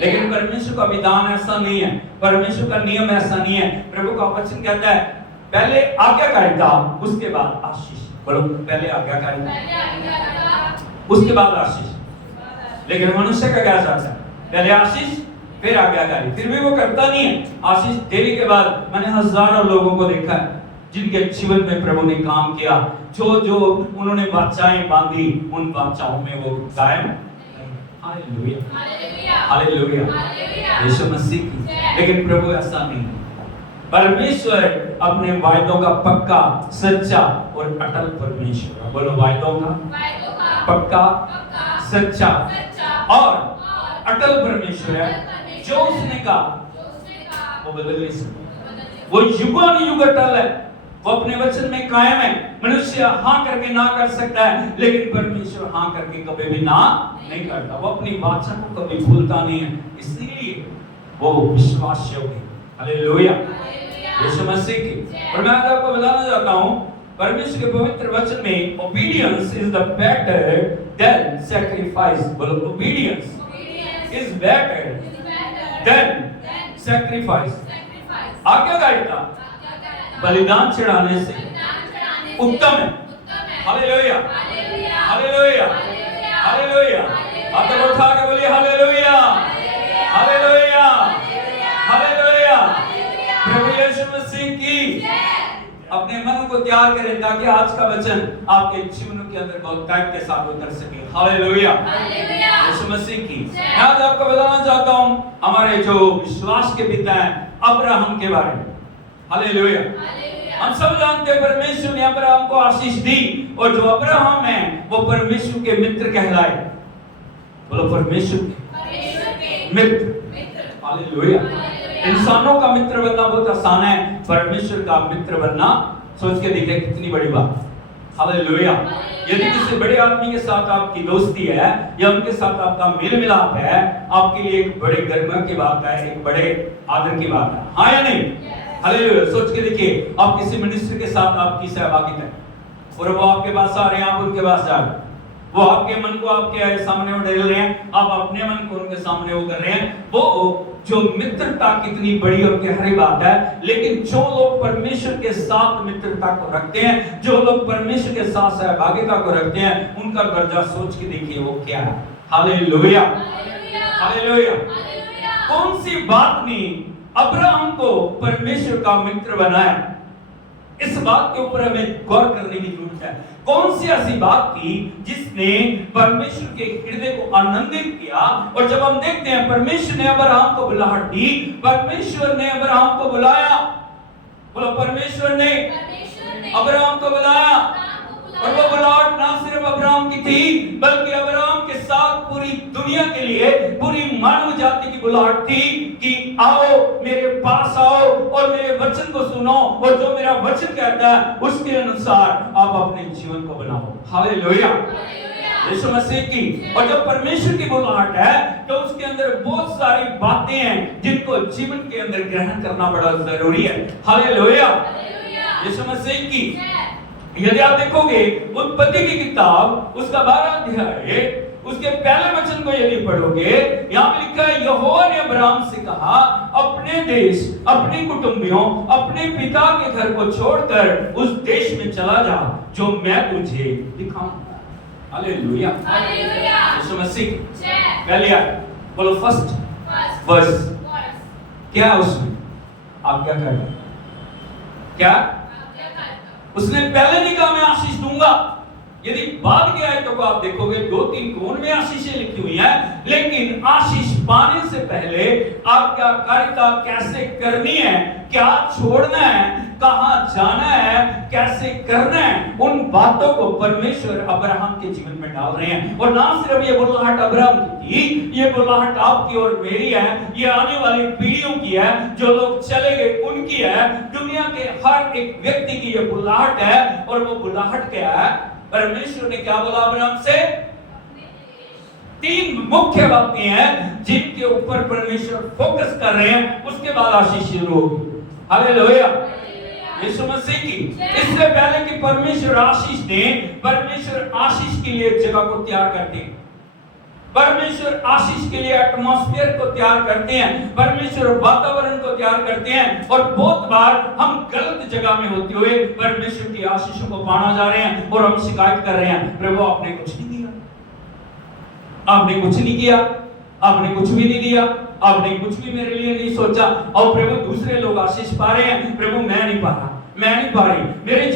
लेकिन परमेश्वर का विधान ऐसा नहीं है, परमेश्वर का नियम ऐसा नहीं है। प्रभु का वचन कहता है पहले आज्ञाकारिता उसके बाद आशीष। बोलो पहले आज्ञाकारिता उसके बाद आशीष। लेकिन मनुष्य का क्या चाहता है, पहले आशीष फिर आज्ञाकारी। फिर भी वो करता नहीं है। आशीष देने के बाद मैंने हजारों लोगों को देखा है जिनके जीवन में प्रभु ने काम किया, जो जो उन्होंने वाचाएं बांधी, उन वाचाओं में वो कायम। हालेलुया, हालेलुया, यीशु मसीह की। लेकिन प्रभु ऐसा नहीं। परमेश्वर अपने वायदों का पक्का, सच्चा और अटल परमेश्वर है। बोलो वायदों का पक्का, सच्चा और अटल परमेश्वर है। जो उसने कहा वो बदल नहीं सकता। वो युगानुयुग अटल है, वो अपने वचन में कायम है। मनुष्य हाँ करके ना कर सकता है, लेकिन परमेश्वर हाँ करके कभी भी ना नहीं करता। वो अपनी वाचा को कभी भूलता नहीं है, इसलिए वो विश्वास योग्य है। हालेलुया, यीशु मसीह की। और मैं आज आपको बताना चाहता हूँ परमेश्वर के पवित्र वचन में obedience is the better than sacrifice. बोलो obedience is better than sacrifice. आज्ञाकारिता बलिदान चढ़ाने से उत्तम है। Hallelujah, hallelujah, hallelujah. हाथ उठा के बोलिए हालेलुया, हालेलुया, हालेलुया। प्रभु यीशु मसीह की। अपने मन को तैयार करें ताकि आज का वचन आपके जीवन के अंदर बहुत ताकत के साथ उतर सके। हालेलुया, यीशु मसीह की। मैं आज आपको बताना चाहता हूं हमारे जो विश्वास के पिता हैं अब्राहम के बारे में। हालेलुया। हम सब जानते हैं परमेश्वर ने अब्राहम को आशीष दी, और जो अब्राहम है वो परमेश्वर के मित्र कहलाए। बोलो परमेश्वर के मित्र। हालेलुया। इंसानों का मित्र बनना बहुत आसान है, परमेश्वर का मित्र बनना सोच के देखिए कितनी बड़ी बात। हालेलुया। यदि किसी बड़े आदमी के साथ आपकी दोस्ती है या उनके साथ आपका मेल मिलाप है, आपके लिए एक बड़े गर्व की बात है, एक बड़े आदर की बात है। हाँ या नहीं? हालेलुया। सोच के देखिए, आप किसी मिनिस्टर के साथ आपकी सहभागिता है और वो आपके पास आ रहे हैं, आप उनके पास जा रहे हैं, वो आपके मन को आपके सामने वो ढेल रहे हैं, आप अपने मन को उनके सामने वो कर रहे हैं। वो जो मित्रता कितनी बड़ी और गहरी बात है। लेकिन जो लोग परमेश्वर के साथ मित्रता को रखते हैं, जो लोग परमेश्वर के साथ सहभागिता को रखते हैं, उनका दर्जा सोच के देखिए वो क्या है। Hallelujah, hallelujah. कौन सी बात ने अब्राहम को परमेश्वर का मित्र बनाया? इस बात के ऊपर हमें गौर करने की जरूरत है। कौन सी ऐसी बात थी जिसने परमेश्वर के हृदय को आनंदित किया? और जब हम देखते हैं परमेश्वर ने अब्राहम को बुलाहट दी, परमेश्वर ने अब्राहम को बुलाया। बोलो परमेश्वर ने अब्राहम को बुलाया। और वो बुलाहट ना सिर्फ अब्राहम की थी, बल्कि अब्राहम के साथ पूरी दुनिया के लिए, पूरी मानव जाति की बुलाहट थी कि आओ मेरे पास आओ और मेरे वचन को सुनो, और जो मेरा वचन कहता है उसके अनुसार आप अपने जीवन को बनाओ। हालेलुया, यीशु मसीह की। और जब परमेश्वर की बुलाहट है तो उसके अंदर बहुत सारी बातें हैं जिनको जीवन के अंदर ग्रहण करना बड़ा जरूरी है। हालेलुया, यीशु मसीह की। यदि आप देखोगे उत्पत्ति की किताब उसका 12 अध्याय उसके पहले वचन को यदि पढ़ोगे, यहाँ पे लिखा है यहोवा ने अब्राहम से कहा अपने देश, अपने कुटुंबियों, अपने पिता के घर को छोड़कर उस देश में चला जा जो मैं तुझे दिखाऊंगा। Hallelujah, hallelujah. यीशु मसीह पहले बोलो फर्स्ट वर्स क्या उसमें आज्ञा कर क्या उसने पहले नहीं कहा मैं आशीष दूंगा यदि बाद के आयतों को आप देखोगे 2-3 कोण में आशीषें लिखी हुई हैं, लेकिन आशीष पाने से पहले आज्ञाकारिता कैसे करनी है, क्या छोड़ना है, कहां जाना है, कैसे करना है, उन बातों को परमेश्वर अब्राहम के जीवन में डाल रहे हैं। और ना सिर्फ ये बुलाहट अब्राहम की थी, ये बुलाहट आपकी और मेरी है, ये आने वाली पीढ़ियों की है, जो लोग चले गए उनकी है, दुनिया के हर एक व्यक्ति की ये बुलाहट है। और वो बुलाहट क्या है? परमेश्वर ने क्या बोला अब्राहम से? 3 मुख्य बातें हैं जिनके ऊपर परमेश्वर फोकस कर रहे हैं, उसके बाद आशीष शुरू होगी। हालेलुया, यीशु मसीह की। इससे पहले कि परमेश्वर आशीष दे, परमेश्वर आशीष के लिए जगह को तैयार करते हैं, परमेश्वर आशीष के लिए एटमॉस्फेयर को तैयार करते हैं, परमेश्वर वातावरण को तैयार करते हैं। और बहुत बार हम गलत जगह में होते हुए परमेश्वर की आशीषों को पाना जा रहे हैं और हम शिकायत कर रहे हैं, प्रभु आपने कुछ नहीं दिया, आपने कुछ नहीं किया, आपने कुछ भी नहीं दिया, आपने कुछ भी मेरे लिए नहीं सोचा। और प्रभु दूसरे लोग आशीष पा रहे हैं, प्रभु मैं नहीं पा रहा, मैं नहीं पा रही। मेरे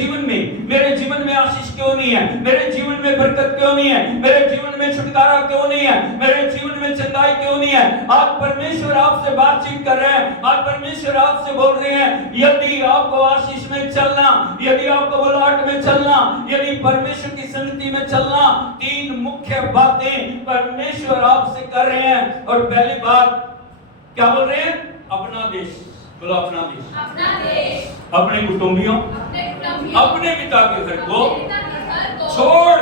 जीवन में आशीष क्यों नहीं है? मेरे जीवन में बरकत क्यों नहीं है? मेरे जीवन में छुटकारा क्यों नहीं है? मेरे जीवन में चंगाई क्यों नहीं है? आज परमेश्वर आपसे बातचीत कर रहे हैं, आज परमेश्वर आपसे बोल रहे हैं, यदि आपको आशीष में चलना, यदि आपको बुलाहट में चलना, यदि परमेश्वर की संगति में चलना, 3 मुख्य बातें परमेश्वर आपसे कर रहे हैं। और पहली बात क्या बोल रहे हैं? अपना देश। बोलो अपना देश, अपने कुटुंबियों, अपने पिता के घर को छोड़।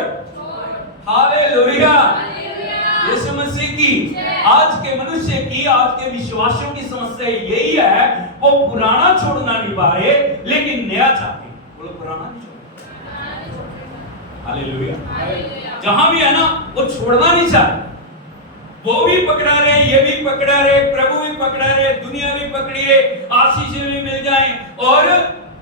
हालेलुया, यीशु मसीह की। आज के मनुष्य की, आज के विश्वासियों की समस्या यही है, वो पुराना छोड़ना नहीं पा रहे, लेकिन नया चाहते। बोलो पुराना नहीं छोड़ना। हालेलुया, जहां भी है ना, वो छोड़ना नहीं चाहते। वो भी पकड़ा रहे, ये भी पकड़ा रहे, प्रभु भी पकड़ा रहे, दुनिया भी पकड़ी है, आशीष भी मिल जाए और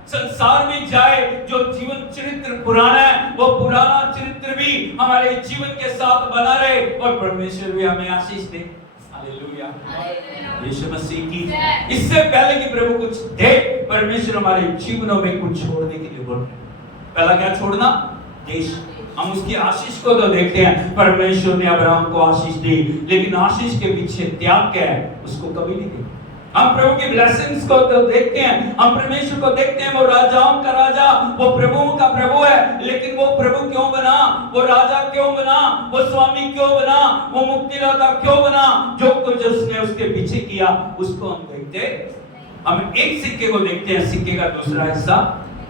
संसार में जाए। जो जीवन चरित्र पुराना है, वो पुराना चरित्र भी हमारे जीवन के साथ बना रहे और परमेश्वर भी हमें आशीष दे। हालेलुया, यीशु मसीह की। इससे पहले कि प्रभु कुछ दे, परमेश्वर हमारे जीवनों में कुछ छोड़ने के लिए बोल रहे हैं। पहला क्या छोड़ना? देश। हम उसकी आशीष को तो देखते हैं, परमेश्वर ने अब्राहम को आशीष दी, लेकिन आशीष के पीछे त्याग क्या है, उसको कभी नहीं देखते। हम प्रभु की ब्लेसिंग्स को तो देखते हैं, हम परमेश्वर को देखते हैं, वो राजाओं का राजा, वो प्रभुओं का प्रभु है, लेकिन वो प्रभु क्यों बना, वो राजा क्यों बना, वो स्वामी क्यों बना, वो मुक्तिदाता क्यों बना, जो कुछ उसने उसके पीछे किया, उसको हम देखते। हम एक सिक्के को देखते हैं, सिक्के का दूसरा हिस्सा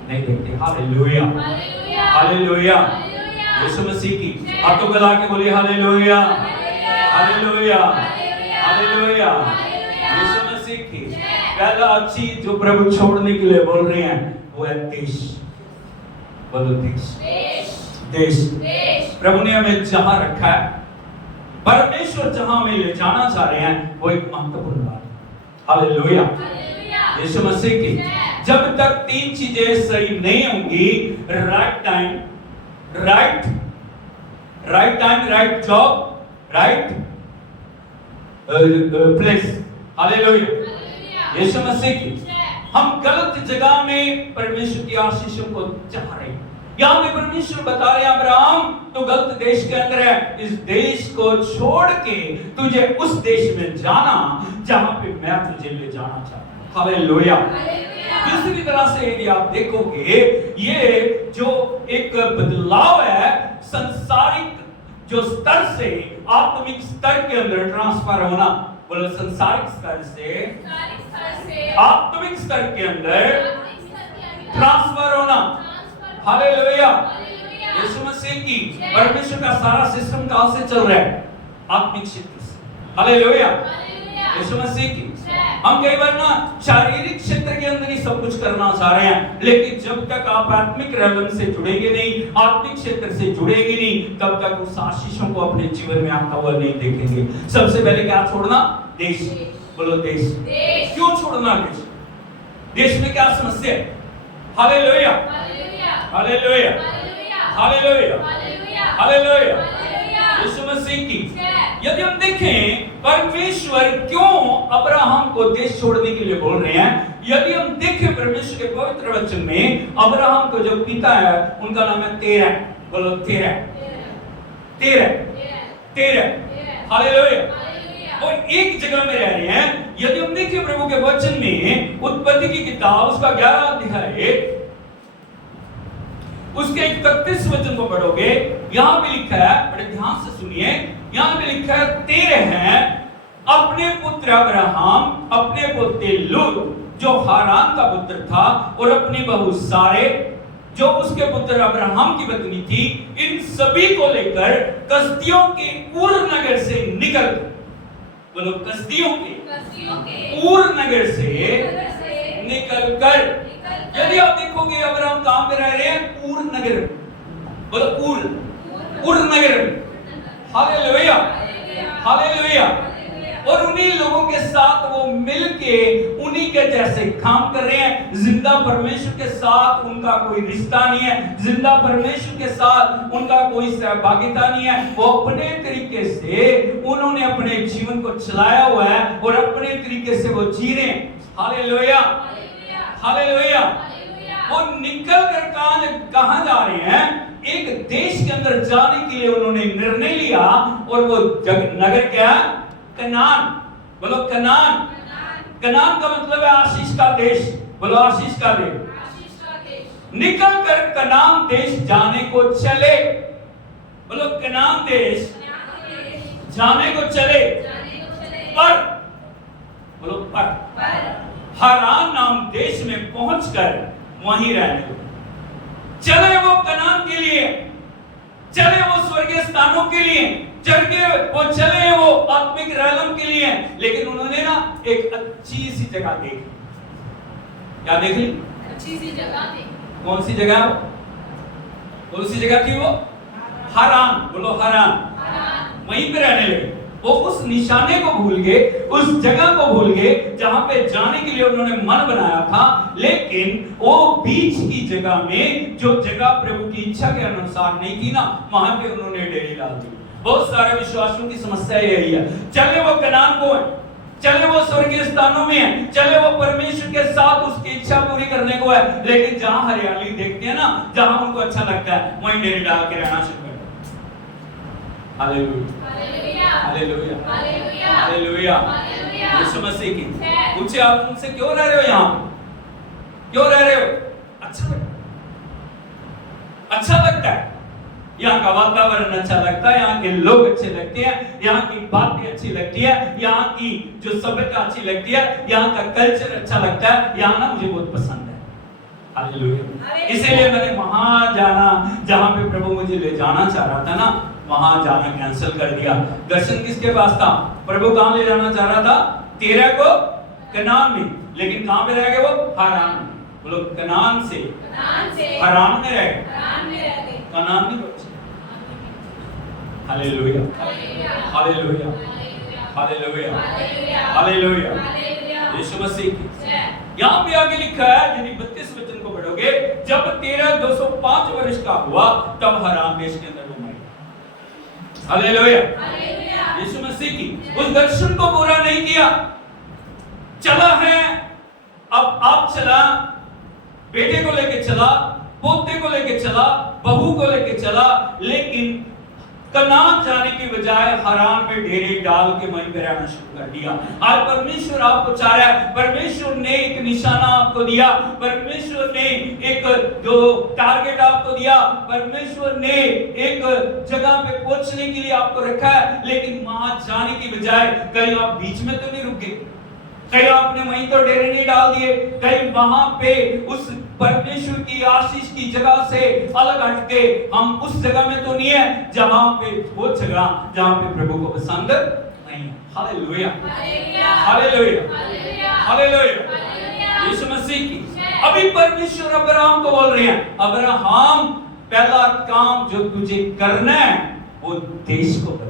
नहीं देखते। हालेलुया, हालेलुया, यीशु मसीह की। आप तो गला के बोलिए hallelujah, hallelujah, hallelujah, Yeshu Masih की। पहला चीज जो प्रभु छोड़ने के लिए बोल रहे हैं, वो है देश। बोलो देश, देश। प्रभु ने हमें जहां रखा है, परमेश्वर जहां हमें ले जाना चाह रहे हैं, वो एक महत्वपूर्ण बात है। हालेलुया, यीशु मसीह की। जब तक 3 चीजें सही नहीं होंगी, right time, right time, right job, right place. Hallelujah, Yeshu Masih की। हम गलत जगह में परमेश्वर की आशीषों को चाह रहे हैं। यहाँ पे परमेश्वर बता रहे हैं, अब्राहम तो गलत देश के अंदर है, इस देश को छोड़ के तुझे उस देश में जाना जहां पे मैं तुझे ले जाना चाहता हूं। हालेलुया। दूसरी तरह से यदि आप देखोगे, ये जो एक बदलाव है, संसारिक जो स्तर से आत्मिक स्तर के अंदर ट्रांसफर होना। बोलो संसारिक स्तर से आत्मिक स्तर के अंदर ट्रांसफर होना। हालेलुया, यीशु मसीह की। परमेश्वर का सारा सिस्टम कहां से चल रहा है? आत्मिक क्षेत्र से। हालेलुया, यीशु मसीह की। हम कई बार ना शारीरिक क्षेत्र के अंदर ही सब कुछ करना चाह रहे हैं, लेकिन जब तक आप आत्मिक रेलम से जुड़ेंगे नहीं, आत्मिक क्षेत्र से जुड़ेंगे नहीं, तब तक उस आशीषों को अपने जीवन में आता हुआ नहीं देखेंगे। सबसे पहले क्या छोड़ना? देश। बोलो देश। क्यों छोड़ना देश? देश में क्या समस्या है? Hallelujah, hallelujah, hallelujah, hallelujah, Yeshu Masih की। यदि हम देखें परमेश्वर क्यों अब्राहम को देश छोड़ने के लिए बोल रहे हैं, यदि हम देखें परमेश्वर के पवित्र वचन में, अब्राहम को जो पिता है उनका नाम है तेरह। बोलो 13 13 13 हालेलुया। और एक जगह में रह रहे हैं। यदि हम देखिए प्रभु के वचन में उत्पत्ति की किताब उसका 11 अध्याय उसके 31 वचन को पढ़ोगे, यहां पे लिखा है, बड़े ध्यान से सुनिए, यहां पे लिखा है 13 हैं अपने पुत्र अब्राहम, अपने पोते लूत जो हारान का पुत्र था, और अपनी बहू सारे जो उसके पुत्र अब्राहम की पत्नी थी, इन सभी को लेकर कसदियों के ऊर नगर से निकल, बोलो कसदियों के ऊर नगर से निकल कर। यदि आप देखोगे अब्राहम कहां पे रह रहे हैं? ऊर नगर, बोलो ऊर नगर। Hallelujah hallelujah. और उन्हीं लोगों के साथ वो मिलके उन्हीं के जैसे काम कर रहे हैं। जिंदा परमेश्वर के साथ उनका कोई रिश्ता नहीं है, जिंदा परमेश्वर के साथ उनका कोई सहभागिता नहीं है। वो अपने तरीके से उन्होंने अपने जीवन को चलाया हुआ है और अपने तरीके से वो जी रहे हैं। Hallelujah hallelujah. वो निकल कर कहां जा रहे हैं? एक देश के अंदर जाने के लिए उन्होंने निर्णय लिया, और वो नगर क्या? कनान। बोलो कनान। कनान का मतलब है आशीष का देश। बोलो आशीष का देश। निकल कर कनान देश जाने को चले। बोलो कनान देश जाने को चले। पर बोलो पर हारान नाम देश में पहुंचकर वहीं रहने लगे। चले वो कनान के लिए, चले वो स्वर्गीय स्थानों के लिए, चले वो आत्मिक रहलम के लिए, लेकिन उन्होंने ना एक अच्छी सी जगह देखी। क्या देख ली? अच्छी सी जगह देखी। कौन सी जगह? कौन सी जगह थी वो? हारान। बोलो हारान। वहीं पे रहने लगे। वो उस निशाने को भूल गए, उस जगह को भूल गए जहां पे जाने के लिए उन्होंने मन बनाया था, लेकिन वो बीच की जगह में, जो जगह प्रभु की इच्छा के अनुसार नहीं थी ना, वहां पे उन्होंने डेरी डाल दी। बहुत सारे विश्वासियों की समस्या यही है। चले वो कनान को है, चले वो स्वर्गीय स्थानों में है, चले वो परमेश्वर के साथ उसकी इच्छा पूरी करने को है, लेकिन जहां हरियाली देखते हैं ना, जहां उनको अच्छा लगता है, वहीं डेरी डाल के रहना शुरू कर। Hallelujah hallelujah hallelujah. Yeshu Masih की पूछे, आप उनसे क्यों रह रहे हो? यहाँ क्यों रह रहे हो? अच्छा लगता है, यहाँ का वातावरण अच्छा लगता है, यहाँ के लोग अच्छे लगते हैं, यहाँ की बातें अच्छी लगती है, यहाँ की जो सभ्यता अच्छी लगती है, यहाँ का कल्चर अच्छा लगता है, यहाँ ना मुझे बहुत पसंद है। हालेलुया। इसीलिए मैंने वहां जाना, जहां पे प्रभु मुझे ले जाना चाह रहा था ना, वहां जाना कैंसिल कर दिया। दर्शन किसके पास था? प्रभु कहां ले जाना चाह रहा था? 13 को कनान में, लेकिन कहां पे रह गए वो? हारान में। बोलो कनान से हारान में रह गए, कनान नहीं बचे। Hallelujah hallelujah hallelujah hallelujah. Yeshu Masih की। यहाँ पे आगे लिखा है, यदि 32 वचन को पढ़ोगे, जब 13 205 वर्ष का हुआ, तब हारान देश के अंदर वो मरे। हालेलुया यीशु मसीह की। उस दर्शन को पूरा नहीं किया, चला है, अब आप चला, बेटे को लेके चला, पोते को लेके चला, बहू को लेके चला, लेकिन कनान जाने की बजाय हारान में डेरे डाल के वहीं पे रहना शुरू कर दिया। आज परमेश्वर आपको चाह रहा है, परमेश्वर ने एक निशाना आपको दिया, परमेश्वर ने एक जो टारगेट आपको दिया, परमेश्वर ने एक जगह पे पहुंचने के लिए आपको रखा है, लेकिन वहां जाने की बजाय कहीं आप बीच में तो नहीं रुक गए, कहीं आपने वहीं तो डेरे नहीं डाल दिए, कहीं वहां पे उस परमेश्वर की आशीष की जगह से अलग हटके हम उस जगह में तो नहीं है जहां पे, वो जगह जहां पे प्रभु को पसंद नहीं है। Hallelujah hallelujah hallelujah Yeshu Masih की। अभी परमेश्वर अब्राहम को बोल रहे हैं, अब्राहम पहला काम जो तुझे करना है वो देश को बदलना।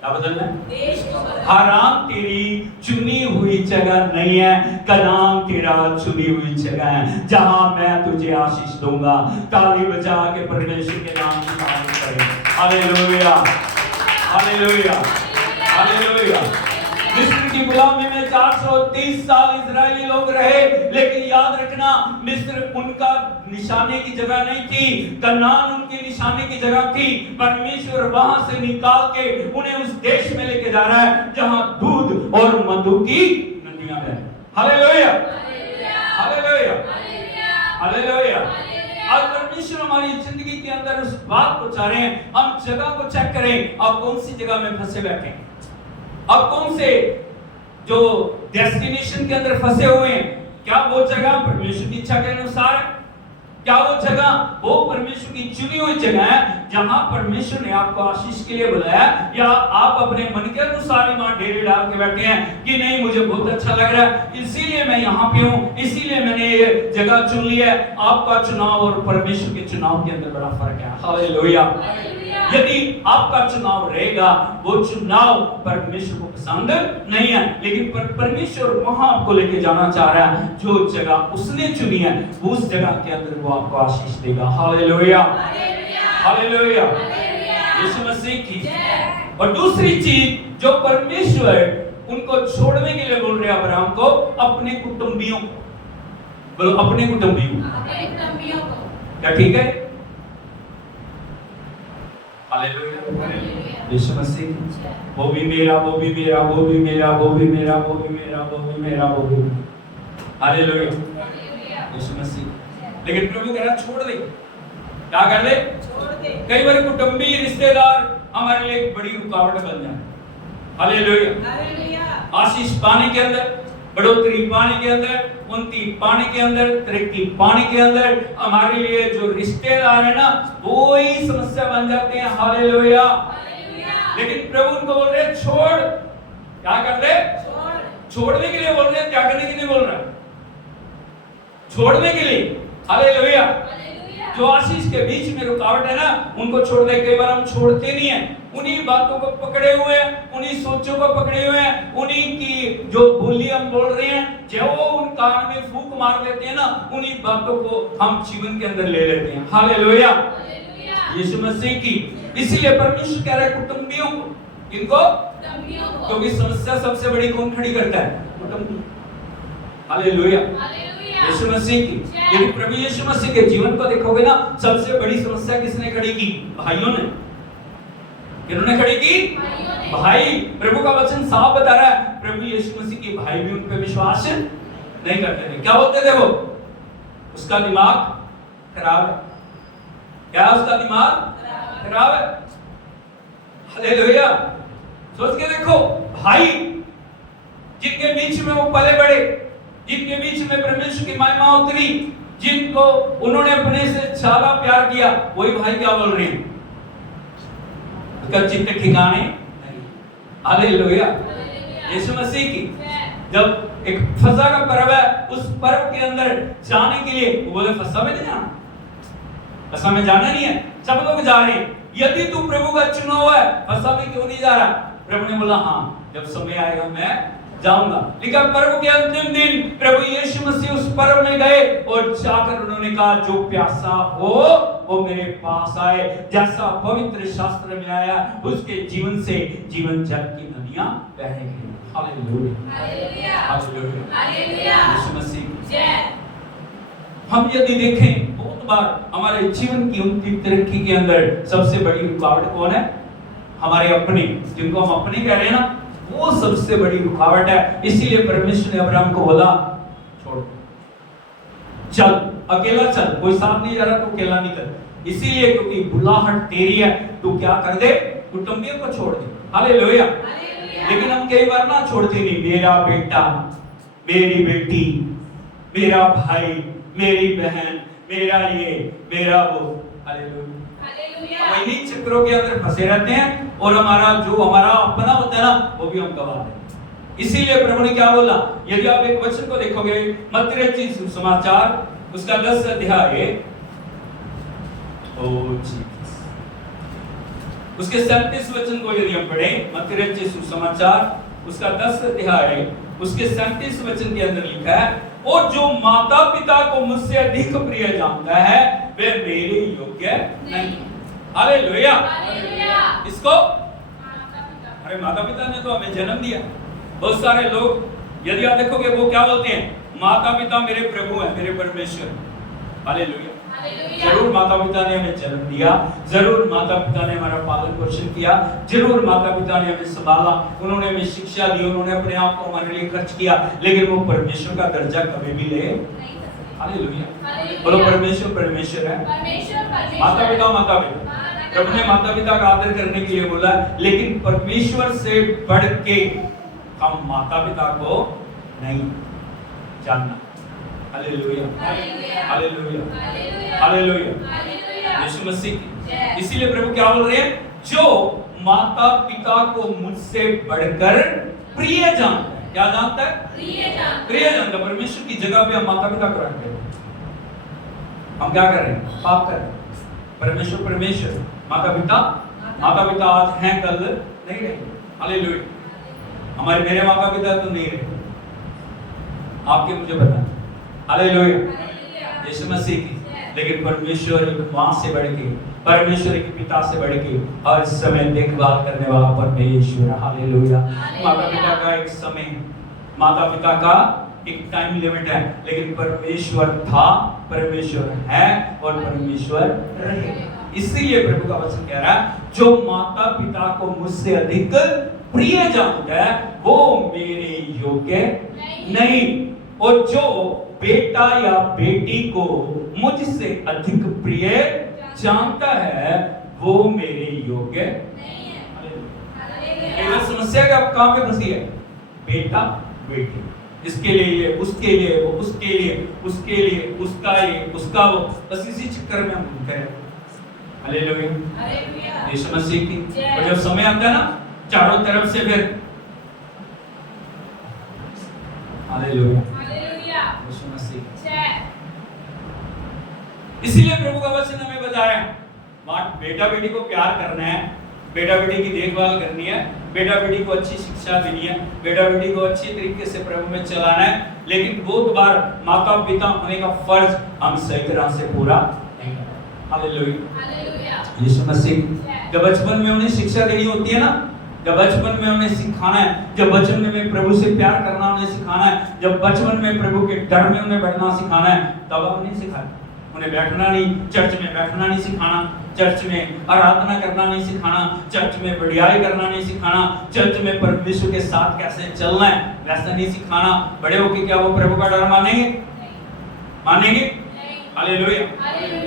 क्या बदलना है? देश को बदलना। हारान तेरी चुनी हुई जगह नहीं है, कनान तेरा चुनी हुई जगह है, जहां मैं तुझे आशीष दूंगा। ताली बजा के परमेश्वर के नाम की तारीफ करें। Hallelujah hallelujah hallelujah. मिस्र की गुलामी में 430 साल इजरायली लोग रहे, लेकिन याद रखना मिस्र उनका निशाने की जगह नहीं थी, कनान उनके निशाने की जगह थी। परमेश्वर वहां से निकाल के उन्हें उस देश में लेके जा रहा है जहां दूध और मधु की नदियां बहती। Hallelujah, hallelujah, hallelujah. आज परमेश्वर हमारी जिंदगी के अंदर उस बात को चाह रहे हैं, हम जगह को चेक करें, आप कौन सी जगह में फंसे बैठे हैं, आप कौन से जो डेस्टिनेशन के अंदर फंसे हुए हैं। क्या वो जगह परमेश्वर की इच्छा के अनुसार है? क्या वो जगह वो परमेश्वर की चुनी हुई जगह है जहां परमेश्वर ने आपको आशीष के लिए बुलाया, या आप अपने मन के अनुसार ही वहां डेरे डाल के बैठे हैं कि नहीं मुझे बहुत अच्छा लग रहा है इसीलिए मैं यहाँ पे हूँ, इसीलिए मैंने ये जगह चुन लिया है। आपका चुनाव और परमेश्वर के चुनाव के अंदर बड़ा फर्क है। हालेलुया। यदि आपका चुनाव रहेगा, वो चुनाव परमेश्वर को पसंद नहीं है, लेकिन परमेश्वर वहां आपको लेके जाना चाह रहा है जो जगह उसने चुनी है, उस जगह के अंदर वो आपको आशीष देगा। हालेलुया, हालेलुया, यीशु मसीह की। और दूसरी चीज जो परमेश्वर उनको छोड़ने के लिए बोल रहे हैं अब्राहम को, अपने कुटुंबियों को, बोलो अपने कुटुंबियों को। क्या ठीक है? हालेलुया, यीशु मसीह। वो भी मेरा, वो भी मेरा, वो भी मेरा, वो भी मेरा, वो भी मेरा, वो भी मेरा, वो भी। हालेलुया, यीशु मसीह। लेकिन प्रभु कह रहा छोड़ दे। क्या कर दे? छोड़ दे। कई बार कुटुंबी रिश्तेदार हमारे लिए एक बड़ी रुकावट बन जाए। Hallelujah, hallelujah. आशीष पाने के अंदर, बढ़ोतरी पाने के अंदर, उन्नति पाने के अंदर, तरक्की पाने के अंदर हमारे लिए जो रिश्तेदार है ना, वो ही समस्या बन जाते हैं। हालेलुया, लेकिन प्रभु उनको बोल रहे हैं छोड़। क्या कर दे? छोड़ने के लिए बोल रहे हैं, क्या करने के लिए बोल रहा है? छोड़ने के लिए। हालेलुया। जो आशीष के बीच में रुकावट है ना, उनको छोड़ दे। कई बार हम छोड़ते नहीं हैं, उन्हीं बातों को पकड़े हुए हैं, उन्हीं सोचों को पकड़े हुए हैं, उन्हीं की जो बोली हम बोल रहे हैं, जो उन कान में फूंक मार देते हैं ना, उन्हीं बातों को हम जीवन के अंदर ले लेते हैं। हालेलुया, यीशु मसीह की। इसीलिए परमेश्वर कह रहा है कुटुंबियों को, किनको? क्योंकि समस्या सबसे बड़ी कौन खड़ी करता है? कुटुंब। हालेलुया, यीशु मसीह की। यदि प्रभु यीशु मसीह के जीवन को देखोगे ना, सबसे बड़ी समस्या किसने खड़ी की? भाइयों ने। किन्होंने खड़ी की? भाई। प्रभु का वचन साफ बता रहा है, प्रभु यीशु मसीह के भाई भी उन पे विश्वास नहीं करते थे। क्या बोलते थे वो? उसका दिमाग खराब है। क्या उसका दिमाग खराब है? हालेलुया। सोच के देखो, भाई जिनके बीच में वो पले बड़े, जिनके बीच में परमेश्वर की महिमा उतरी, जिनको उन्होंने अपने से ज्यादा प्यार किया, वही भाई क्या बोल रहे हैं? उसका चित्त ठिकाने नहीं। हालेलुया, यीशु मसीह की। जब एक फसह का पर्व है, उस पर्व के अंदर जाने के लिए वो बोले फसह में नहीं जाना, फसह में जाना नहीं है। सब लोग जा रहे हैं। यदि तू प्रभु का चुना हुआ है, फसह में क्यों नहीं जा रहा? प्रभु ने बोला हाँ, जब समय आएगा मैं जाऊंगा। लेकिन पर्व के अंतिम दिन प्रभु यीशु मसीह उस पर्व में गए और जाकर उन्होंने कहा जो प्यासा हो वो मेरे पास आए। जैसा पवित्र शास्त्र में आया, उसके जीवन से जीवन जल की नदियां बहेंगी। हालेलुया, हालेलुया, हालेलुया, यीशु मसीह जय। हम यदि देखें, बहुत बार हमारे जीवन की उन्नति तरक्की के अंदर सबसे बड़ी रुकावट कौन है? हमारे अपने, जिनको हम अपने कह रहे हैं ना, वो सबसे बड़ी रुकावट है। इसीलिए परमेश्वर ने अब्राहम को बोला छोड़, चल, अकेला चल, कोई साथ नहीं जा रहा तो अकेला निकल। इसीलिए क्योंकि बुलाहट तेरी है, तू क्या कर दे? कुटुंबियों को छोड़ दे। हालेलुया। लेकिन हम कई बार ना छोड़ते नहीं। मेरा बेटा, मेरी बेटी, मेरा भाई, मेरी बहन, मेरा ये, मेरा वो। हालेलुया। हम इन्हीं चक्रों के अंदर फंसे रहते हैं और हमारा जो हमारा अपना होता है ना, वो भी हम गवा देते हैं। इसीलिए प्रभु ने क्या बोला? यदि आप एक वचन को देखोगे, मत्ती रचित सुसमाचार उसका 10 अध्याय, उसके 37 वचन को यदि हम पढ़ें, मत्ती रचित सुसमाचार उसका 10 अध्याय उसके 37 वचन के अंदर लिखा है, और जो माता पिता को मुझसे अधिक प्रिय जानता है वे मेरे योग्य नहीं। हालेलुया। इसको अरे माता पिता ने तो हमें जन्म दिया। बहुत सारे लोग यदि आप देखोगे वो क्या बोलते हैं? माता पिता मेरे प्रभु हैं, मेरे परमेश्वर। हालेलुया। जरूर माता पिता ने हमें जन्म दिया, जरूर माता पिता ने हमारा पालन पोषण किया, जरूर माता पिता ने हमें संभाला, उन्होंने हमें शिक्षा दी, उन्होंने अपने आप को हमारे लिए खर्च किया, लेकिन वो परमेश्वर का दर्जा कभी भी ले। हालेलुया। बोलो परमेश्वर परमेश्वर है, माता पिता प्रभु ने माता पिता का आदर करने के लिए बोला, लेकिन परमेश्वर से बढ़ के हम माता पिता को नहीं जानना। हालेलुया हालेलुया हालेलुया यीशु मसीह। इसीलिए प्रभु क्या बोल रहे हैं, जो माता पिता को मुझसे बढ़कर प्रिय जानता है। क्या जानता है? प्रिय जानता है। परमेश्वर की जगह पे हम माता पिता को रखते हैं। हम क्या कर रहे हैं? पाप कर रहे हैं। परमेश्वर परमेश्वर, माता पिता आज हैं, कल नहीं रहे। हालेलुया। हमारे मेरे माता पिता तो नहीं रहे, आपके मुझे पता। हालेलुया यीशु मसीह की। लेकिन परमेश्वर एक मां से बढ़ के, परमेश्वर एक पिता से बढ़ के हर समय देखभाल करने वाला परमेश्वर। हालेलुया। माता पिता का एक समय, माता पिता का एक टाइम लिमिट है, लेकिन परमेश्वर था, परमेश्वर है और परमेश्वर रहेगा। इसीलिए प्रभु का वचन कह रहा है, जो माता पिता को मुझसे अधिक प्रिय जानता है वो मेरे योग्य नहीं, और जो बेटा या बेटी को मुझसे अधिक प्रिय जानता है वो मेरे योग्य नहीं है। ये समस्या क्या कहां पे फंसी है? बेटा बेटी, इसके लिए ये, उसके लिए वो, उसके लिए उसके लिए उसका ये, उसका वो, बस इसी चक्कर में हम घूमते हैं। हालेलुया यीशु मसीह की। और जब समय आता है ना, चारों तरफ से फिर हालेलुया यीशु मसीह। इसीलिए प्रभु का वचन हमें बताया, बेटा बेटी को प्यार करना है, बेटा बेटी की देखभाल करनी है, बेटा बेटी को अच्छी शिक्षा देनी है, बेटा बेटी को अच्छी तरीके से प्रभु में चलाना है। लेकिन बहुत बार माता पिता होने का फर्ज हम सही तरह से पूरा नहीं कर रहे। हालेलुया यीशु मसीह। जब बचपन में उन्हें शिक्षा देनी होती है ना, जब बचपन में उन्हें सिखाना है, जब बचपन में प्रभु से प्यार करना उन्हें सिखाना है, जब बचपन में प्रभु के डर में उन्हें बैठना सिखाना है, तब हम नहीं सिखाए। उन्हें बैठना नहीं, चर्च में बैठना नहीं सिखाना, चर्च में आराधना करना नहीं सिखाना, चर्च में बढ़ियाई करना नहीं सिखाना, चर्च में परमेश्वर के साथ कैसे चलना है वैसा नहीं सिखाना। बड़े होके क्या वो प्रभु का डर मानेंगे? मानेंगे? हालेलुया।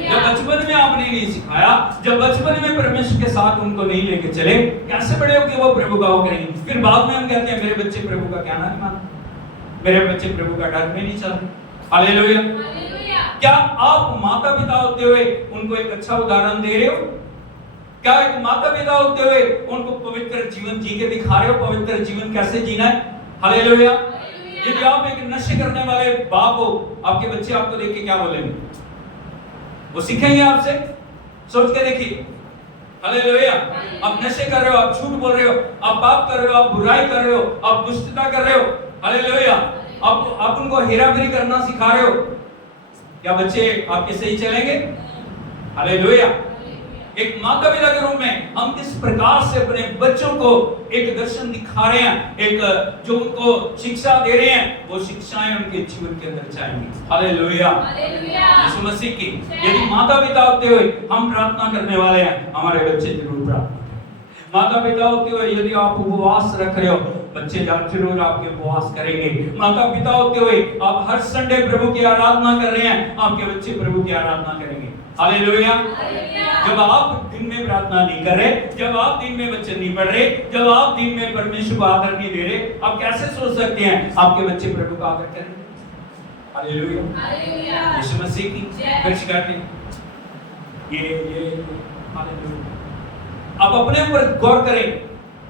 जब बचपन में आपने नहीं सिखाया, जब बचपन में परमेश्वर के साथ उनको नहीं लेके चले, कैसे बड़े होके वो प्रभु का हो करेंगे? फिर बाद में हम कहते हैं मेरे बच्चे प्रभु का क्या नहीं मानते, मेरे बच्चे प्रभु का डर में नहीं चल रहे। हालेलुया। क्या आप माता पिता होते हुए उनको एक अच्छा उदाहरण दे रहे हो? क्या एक माता पिता होते हुए उनको पवित्र जीवन जी के दिखा रहे हो? पवित्र जीवन कैसे जीना है? हालेलुया। यदि आप एक नशे करने वाले बाप हो, आपके बच्चे आपको देख के क्या बोलेंगे? वो सीखेंगे आपसे? सोच के देखिए। हालेलुया। आप नशे कर रहे हो, आप झूठ बोल रहे हो, आप पाप कर रहे हो, आप बुराई कर रहे हो, आप दुष्टता कर रहे हो। हालेलुया। आप उनको हेराफेरी करना सिखा रहे हो, क्या बच्चे आपके सही चलेंगे? हालेलुया। एक माता पिता के रूप में हम किस प्रकार से अपने बच्चों को एक दर्शन दिखा रहे हैं, एक जो उनको शिक्षा दे रहे हैं, वो शिक्षाएं उनके जीवन के अंदर जाएंगी। हालेलुया यीशु मसीह की। यदि माता पिता होते हुए हम प्रार्थना करने वाले हैं, हमारे बच्चे जरूर प्रार्थना। माता पिता होते हुए यदि आप उपवास रख रहे हो, बच्चे जरूर आपके उपवास करेंगे। माता पिता होते हुए आप हर संडे प्रभु की आराधना कर रहे हैं, आपके बच्चे प्रभु की आराधना करेंगे। हालेलुया। जब आप दिन में प्रार्थना नहीं कर रहे, जब आप दिन में वचन नहीं पढ़ रहे, जब आप दिन में परमेश्वर को आदर नहीं दे रहे, आप कैसे सोच सकते हैं आपके बच्चे प्रभु का आदर करेंगे? हालेलुया यीशु मसीह की। फिर शिकायत ये हालेलुया। अब अपने ऊपर गौर करें,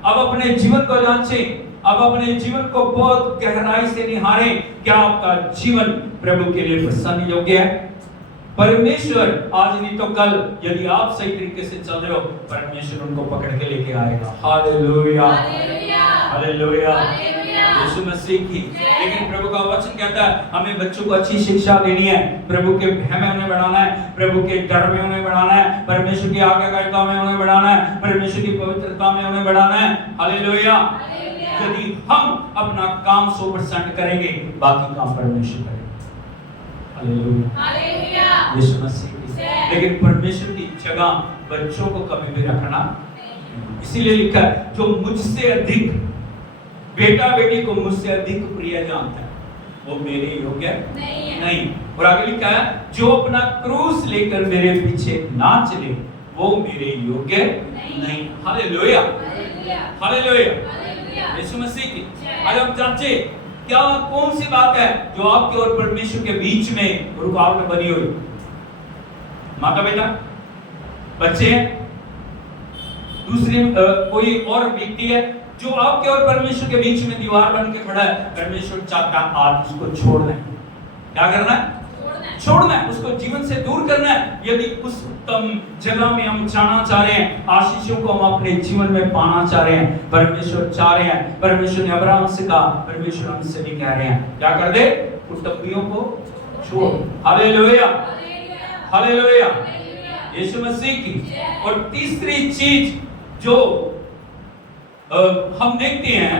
अब अपने जीवन को जांचें, अब अपने जीवन को बहुत गहराई से निहारें। क्या आपका जीवन प्रभु के लिए प्रसन्न योग्य है? परमेश्वर आज नहीं तो कल, यदि आप सही तरीके से चल रहे हो, परमेश्वर उनको पकड़ के लेके आएगा। हालेलुया हालेलुया यीशु मसीह की। लेकिन प्रभु का वचन कहता है हमें बच्चों को अच्छी शिक्षा देनी है, प्रभु के भय में उन्हें बढ़ाना है, प्रभु के डर में उन्हें बढ़ाना है, परमेश्वर की आज्ञाकारिता में उन्हें बढ़ाना है, परमेश्वर की पवित्रता में उन्हें बढ़ाना है। हालेलुया यदि हम अपना काम 100% करेंगे, बाकी काम परमेश्वर करेगा। हालेलुया, यीशु मसीह की। लेकिन परमेश्वर की जगह बच्चों को कभी भी रखना, इसीलिए लिखा है जो मुझसे अधिक, बेटा बेटी को मुझसे अधिक प्रिय जानता है वो मेरे योग्य नहीं। और आगे लिखा है जो अपना क्रूस लेकर मेरे पीछे ना चले वो मेरे योग्य नहीं। हालेलुया, हालेलुया, यीशु मसीह की। आज हम जांचे क्या कौन सी बात है जो आपके और परमेश्वर के बीच में रुकावट बनी हुई? माता पिता, बच्चे हैं, दूसरी कोई और व्यक्ति है जो आपके और परमेश्वर के बीच में दीवार बन के खड़ा है। परमेश्वर चाहता है आज उसको छोड़ना है। क्या करना है? छोड़ना है, उसको जीवन से दूर करना है। यदि उस उत्तम जगह में हम जाना चाह रहे हैं, आशीषों को हम अपने जीवन में पाना चाह रहे हैं, परमेश्वर चाह रहे हैं, परमेश्वर ने अब्राहम से कहा, परमेश्वर हमसे भी कह रहे हैं क्या कर दे? कुटुंबियों को छोड़। हालेलुया, हालेलुया, यीशु मसीह की। और तीसरी चीज जो हम देखते हैं,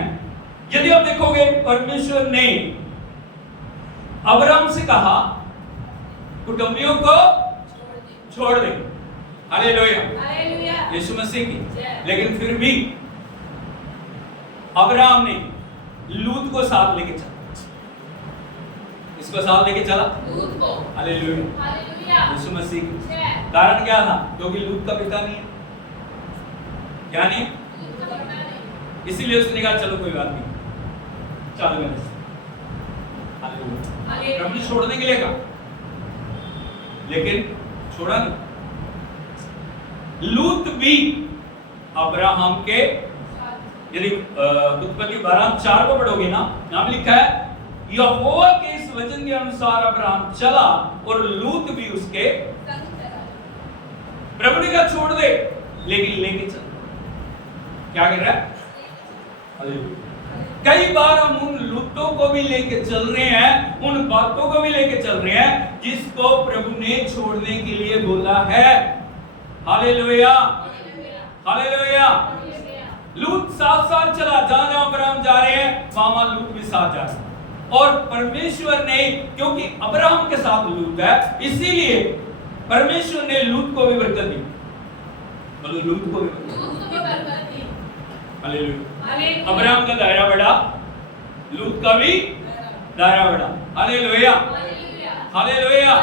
यदि आप देखोगे परमेश्वर ने अब्राहम से कहा कुटुंबियों को छोड़ दे। हालेलुया, यीशु मसीह की। लेकिन फिर भी अब्राहम ने लूत को साथ लेके चला। इसको साथ लेके चला, लूत को। हालेलुया, यीशु मसीह की। कारण क्या था? क्योंकि लूत का पिता नहीं है। क्या नहीं? इसीलिए उसने कहा चलो कोई बात नहीं, चलो मेरे साथ। प्रभु ने छोड़ने के लिए कहा, लेकिन छोड़ा नहीं। लूत भी अब्राहम के, यदि उत्पत्ति 12:4 को पढ़ोगे ना, नाम लिखा है यहोवा के इस वचन के अनुसार अब्राहम चला और लूत भी उसके प्रभु ने कहा छोड़ दे, लेकिन लेके चल। क्या कर रहा है? कई बार हम उन लूतों को भी लेके चल रहे हैं, उन बातों को भी लेके चल रहे हैं जिसको प्रभु ने छोड़ने के लिए बोला है। Hallelujah, hallelujah. लूत साथ साथ चला, जहां जहां अब्राहम जा रहे हैं वहां लूत भी साथ जा रहा है। और परमेश्वर ने, क्योंकि अब्राहम के साथ लूत है, इसीलिए परमेश्वर ने लूत को भी बरकत दी। बोलो लूत को भी बरकत दी। हालेलुया। अब्राहम का दायरा बढ़ा, लूत का भी दायरा बढ़ा। हालेलुया, हालेलुया,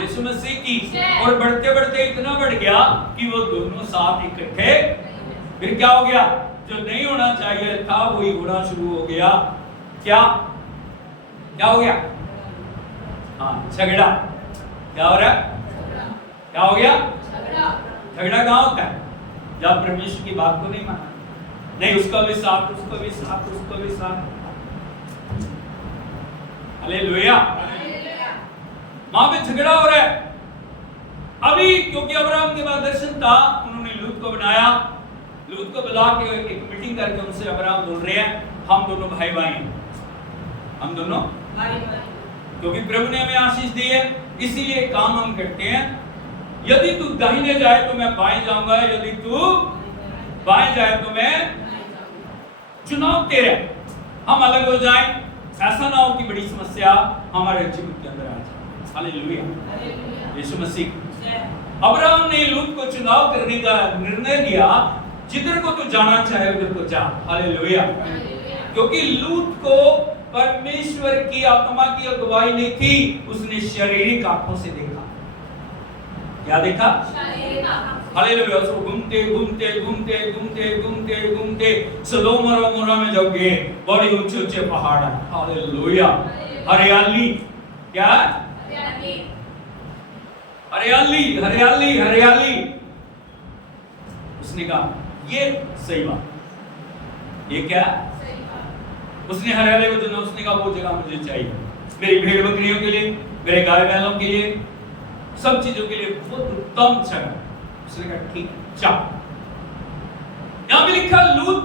यीशु मसीह की। और बढ़ते बढ़ते इतना बढ़ गया कि वो दोनों साथ इकट्ठे, फिर क्या हो गया? जो नहीं होना चाहिए था वही होना शुरू हो गया। क्या क्या हो गया? हाँ, झगड़ा। क्या हो रहा है? क्या हो गया? झगड़ा कहाँ होता है? जब परमेश्वर की बात को नहीं माना, नहीं उसका भी साथ, उसको भी साथ, उसको भी साथ। हालेलुया, वहां पे झगड़ा हो रहा है। अभी क्योंकि अब्राहम के बाद दर्शन था, उन्होंने लूत को बनाया, लूत को बुला के एक मीटिंग करके उनसे अब्राहम बोल रहे हैं हम दोनों भाई भाई हैं, हम दोनों भाई भाई, क्योंकि प्रभु ने हमें आशीष दी है, इसीलिए काम हम करते हैं। यदि तू दाहिने जाए तो मैं बाएं जाऊंगा, यदि तू बाएं जाए तो मैं, चुनाव तेरा, हम अलग हो जाएं, ऐसा ना हो कि बड़ी समस्या हमारे जीवन के अंदर आ जाए। हालेलुया, यीशु मसीह। अब्राहम ने लूत को चुनाव करने का निर्णय लिया, जिधर को तू जाना चाहे उधर को जा। हालेलुया, क्योंकि लूत को परमेश्वर की आत्मा की अगुवाई नहीं थी, उसने शारीरिक आंखों से देखा। क्या देखा? हालेलुया। उसको घूमते घूमते घूमते घूमते घूमते घूमते सदोम और अमोरा में जब गए, बड़े ऊंचे ऊंचे पहाड़ है। हालेलुया, हरियाली। क्या? हरियाली, हरियाली, हरियाली। उसने कहा ये सही बात, ये क्या? उसने हरियाली को चुना, उसने कहा वो जगह मुझे चाहिए, मेरी भेड़ बकरियों के लिए, मेरे गाय बैलों के लिए, सब चीजों के लिए बहुत उत्तम जगह। उसने कहा ठीक, चल। यहां भी लिखा लूत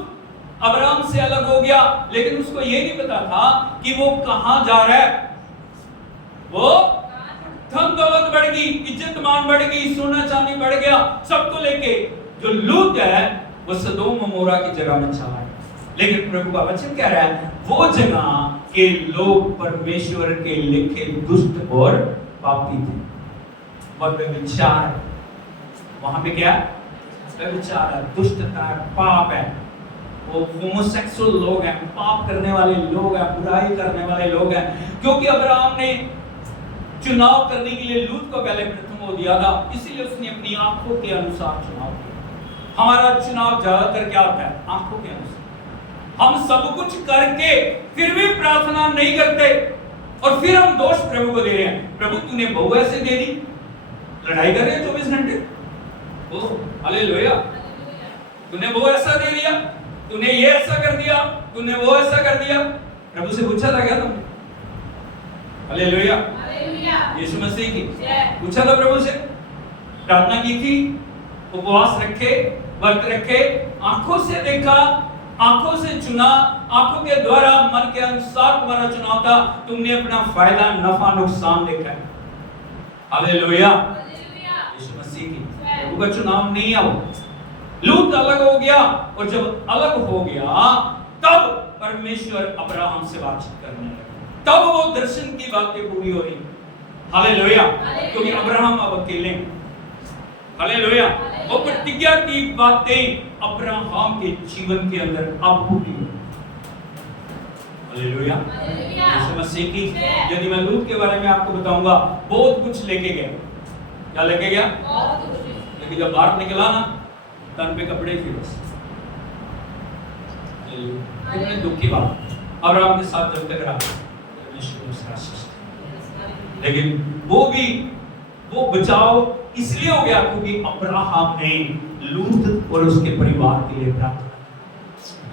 अब्राहम से अलग हो गया, लेकिन उसको ये नहीं पता था कि वो कहां जा रहा है। वो धन दौलत बढ़ गई, इज्जत मान बढ़ गई, सोना चांदी बढ़ गया, सबको लेके जो लूत है वो सदोम अमोरा की जगह में चला गया। लेकिन प्रभु का वचन कह रहा है वो जगह के लोग परमेश्वर के लिखे दुष्ट और पापी थे। और व्यभिचार, वहां पे क्या व्यभिचार है, दुष्टता है, पाप है, वो होमोसेक्सुअल लोग हैं, पाप करने वाले लोग हैं, बुराई करने वाले लोग हैं। क्योंकि अब्राहम ने चुनाव करने के लिए लूत को पहले प्रथम हो दिया था, इसीलिए उसने अपनी आंखों के अनुसार चुनाव किया। हमारा चुनाव ज्यादातर क्या होता है? आंखों के अनुसार। हम सब कुछ करके फिर भी प्रार्थना नहीं करते और फिर हम दोष प्रभु को दे रहे हैं। प्रभु तूने बहू ऐसे दे दी, लड़ाई कर रहे हैं 24 घंटे, ओ हालेलुया, तूने वो ऐसा दे दिया, तूने ये ऐसा कर दिया, तूने वो ऐसा कर दिया। प्रभु से पूछा था क्या तुमने? हालेलुया, यीशु मसीह की पूछा था प्रभु से, प्रार्थना की थी, उपवास रखे, व्रत रखे, आंखों से देखा, आंखों से चुना, आंखों के द्वारा मन के अनुसार तुम्हारा चुनाव था, तुमने अपना फायदा नफा नुकसान देखा है। हालेलुया, यीशु मसीह की प्रभु का चुनाव नहीं है वो। लूत अलग हो गया और जब अलग हो गया तब परमेश्वर अब्राहम से बातचीत करने लगा, तब वो दर्शन की बातें पूरी हो रही। हालेलुया, क्योंकि अब्राहम अब अकेले। हालेलुया, वो प्रतिज्ञा की बातें अब्राहम के जीवन के अंदर अब पूरी हुई। हालेलुया, यीशु मसीह की। यदि मैं लूत के बारे में आपको बताऊंगा, बहुत कुछ लेके गया। क्या लेके गया? लेकिन जब बाहर निकला ना, तन पे कपड़े थे बस। कितने दुख की बात। अब्राहम के साथ जब टकरा, लेकिन वो बचाव इसलिए हो गया क्योंकि अब्राहम ने लूत और उसके परिवार के लिए प्रार्थना,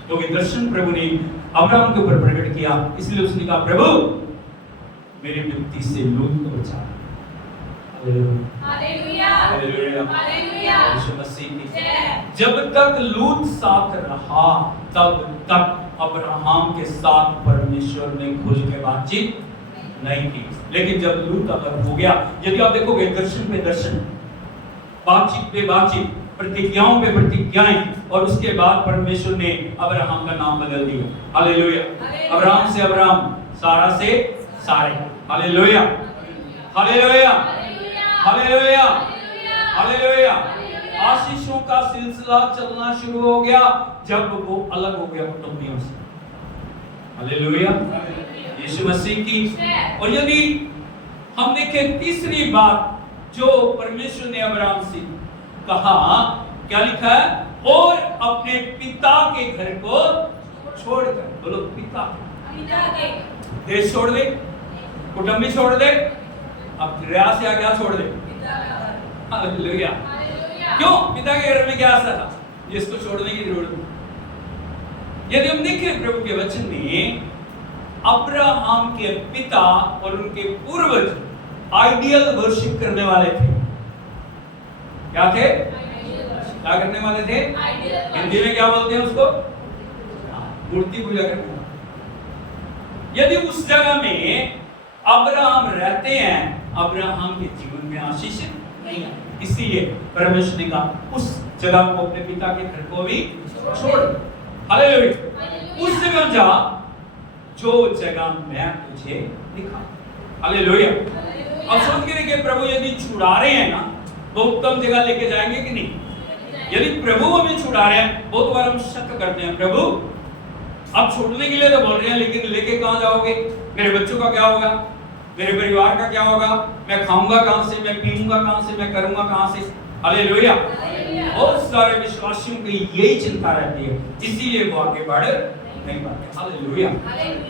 क्योंकि दर्शन प्रभु ने अब्राहम के ऊपर प्रकट किया, इसलिए उसने कहा प्रभु मेरी विपत्ति से लूत को बचा। हालेलुया, हालेलुया, यीशु मसीह की। जब तक लूत साथ रहा तब तक अब्राहम के साथ परमेश्वर ने खुल के बातचीत नहीं की। लेकिन जब लूत अलग हो गया, यदि आप देखोगे दर्शन पे दर्शन, बातचीत पे बातचीत, प्रतिज्ञाओं पे प्रतिज्ञाएं, और उसके बाद परमेश्वर ने अब्राहम का नाम बदल दिया। हालेलुया, अब्राहम से अब्राहम, सारा से सारे। Hallelujah, hallelujah, hallelujah, hallelujah. आशीषों का सिलसिला चलना शुरू हो गया जब वो अलग हो गया कुटुंबियों से। हालेलुया, यीशु मसीह की। और यदि हम देखें तीसरी बात जो परमेश्वर ने अब्राहम से कहा, क्या लिखा है? और अपने पिता के घर को छोड़कर, बोलो पिता के, देश छोड़ दे, कुटुंबी छोड़ दे, अब रिया से आगे छोड़ दे। हालेलुया, क्यों? पिता के घर में क्या ऐसा था जिसको छोड़ने की जरूरत नहीं? यदि हम देखें प्रभु के वचन में, अब्राहम के पिता और उनके पूर्वज आइडियल वर्शिप करने वाले थे। क्या थे? क्या करने वाले थे? हिंदी में क्या बोलते हैं उसको? मूर्ति पूजा करने वाले। यदि उस जगह में अब्राहम रहते हैं, अब्राहम के जीवन में आशीष नहीं है, इसलिए परमेश्वर ने कहा उस जगह को, अपने पिता के घर को भी छोड़। हालेलुया, उस जगह जा जो जगह मैं तुझे दिखा। हालेलुया। अब सोच के देखिए, प्रभु यदि छुड़ा रहे हैं ना, वो उत्तम जगह लेके जाएंगे कि नहीं? यदि प्रभु हमें छुड़ा रहे हैं, बहुत बार हम शक करते हैं, प्रभु अब छोड़ने के लिए तो बोल रहे हैं, लेकिन लेके कहां जाओगे? मेरे बच्चों का क्या होगा? मेरे परिवार का क्या होगा? मैं खाऊंगा कहां से? मैं पीऊंगा कहां से? मैं करूंगा कहां से? हालेलुया। बहुत सारे विश्वासियों की यही चिंता रहती है, इसीलिए वो आगे बढ़ नहीं पाते। हालेलुया।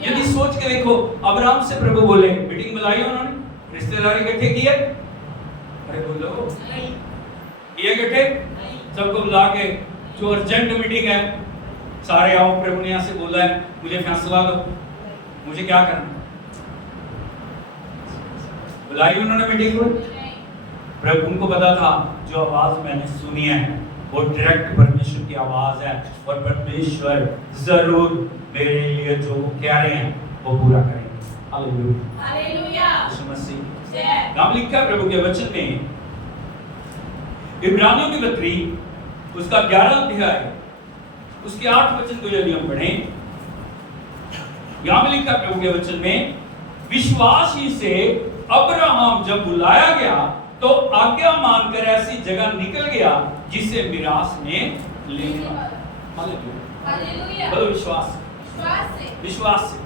यदि सोच के देखो, अब्राहम से प्रभु बोले, मीटिंग बुलाई उन्होंने, रिश्तेदारी इकट्ठे किए? अरे बोलो ये इकट्ठे सबको बुला के, जो अर्जेंट मीटिंग है, सारे आओ, प्रभु ने यहाँ से बोला है, मुझे फैसला दो, मुझे क्या करना? बुलाई उन्होंने मीटिंग को? प्रभु उनको पता था जो आवाज मैंने सुनी है वो डायरेक्ट परमेश्वर की आवाज है, और परमेश्वर जरूर मेरे लिए जो कह रहे हैं वो पूरा करेंगे। हालेलुया, हालेलुया, यीशु मसीह। नाम लिखा है प्रभु के वचन में, इब्रानियों की पत्री उसका 11 अध्याय उसके 8 वचन को यदि हम पढ़ें, यहां में लिखा प्रभु के वचन में, विश्वास ही से अब्राहम जब बुलाया गया तो आज्ञा मानकर ऐसी जगह निकल गया जिसे मिरास में लेने वाला। हालेलुया, बोलो विश्वास, विश्वास से,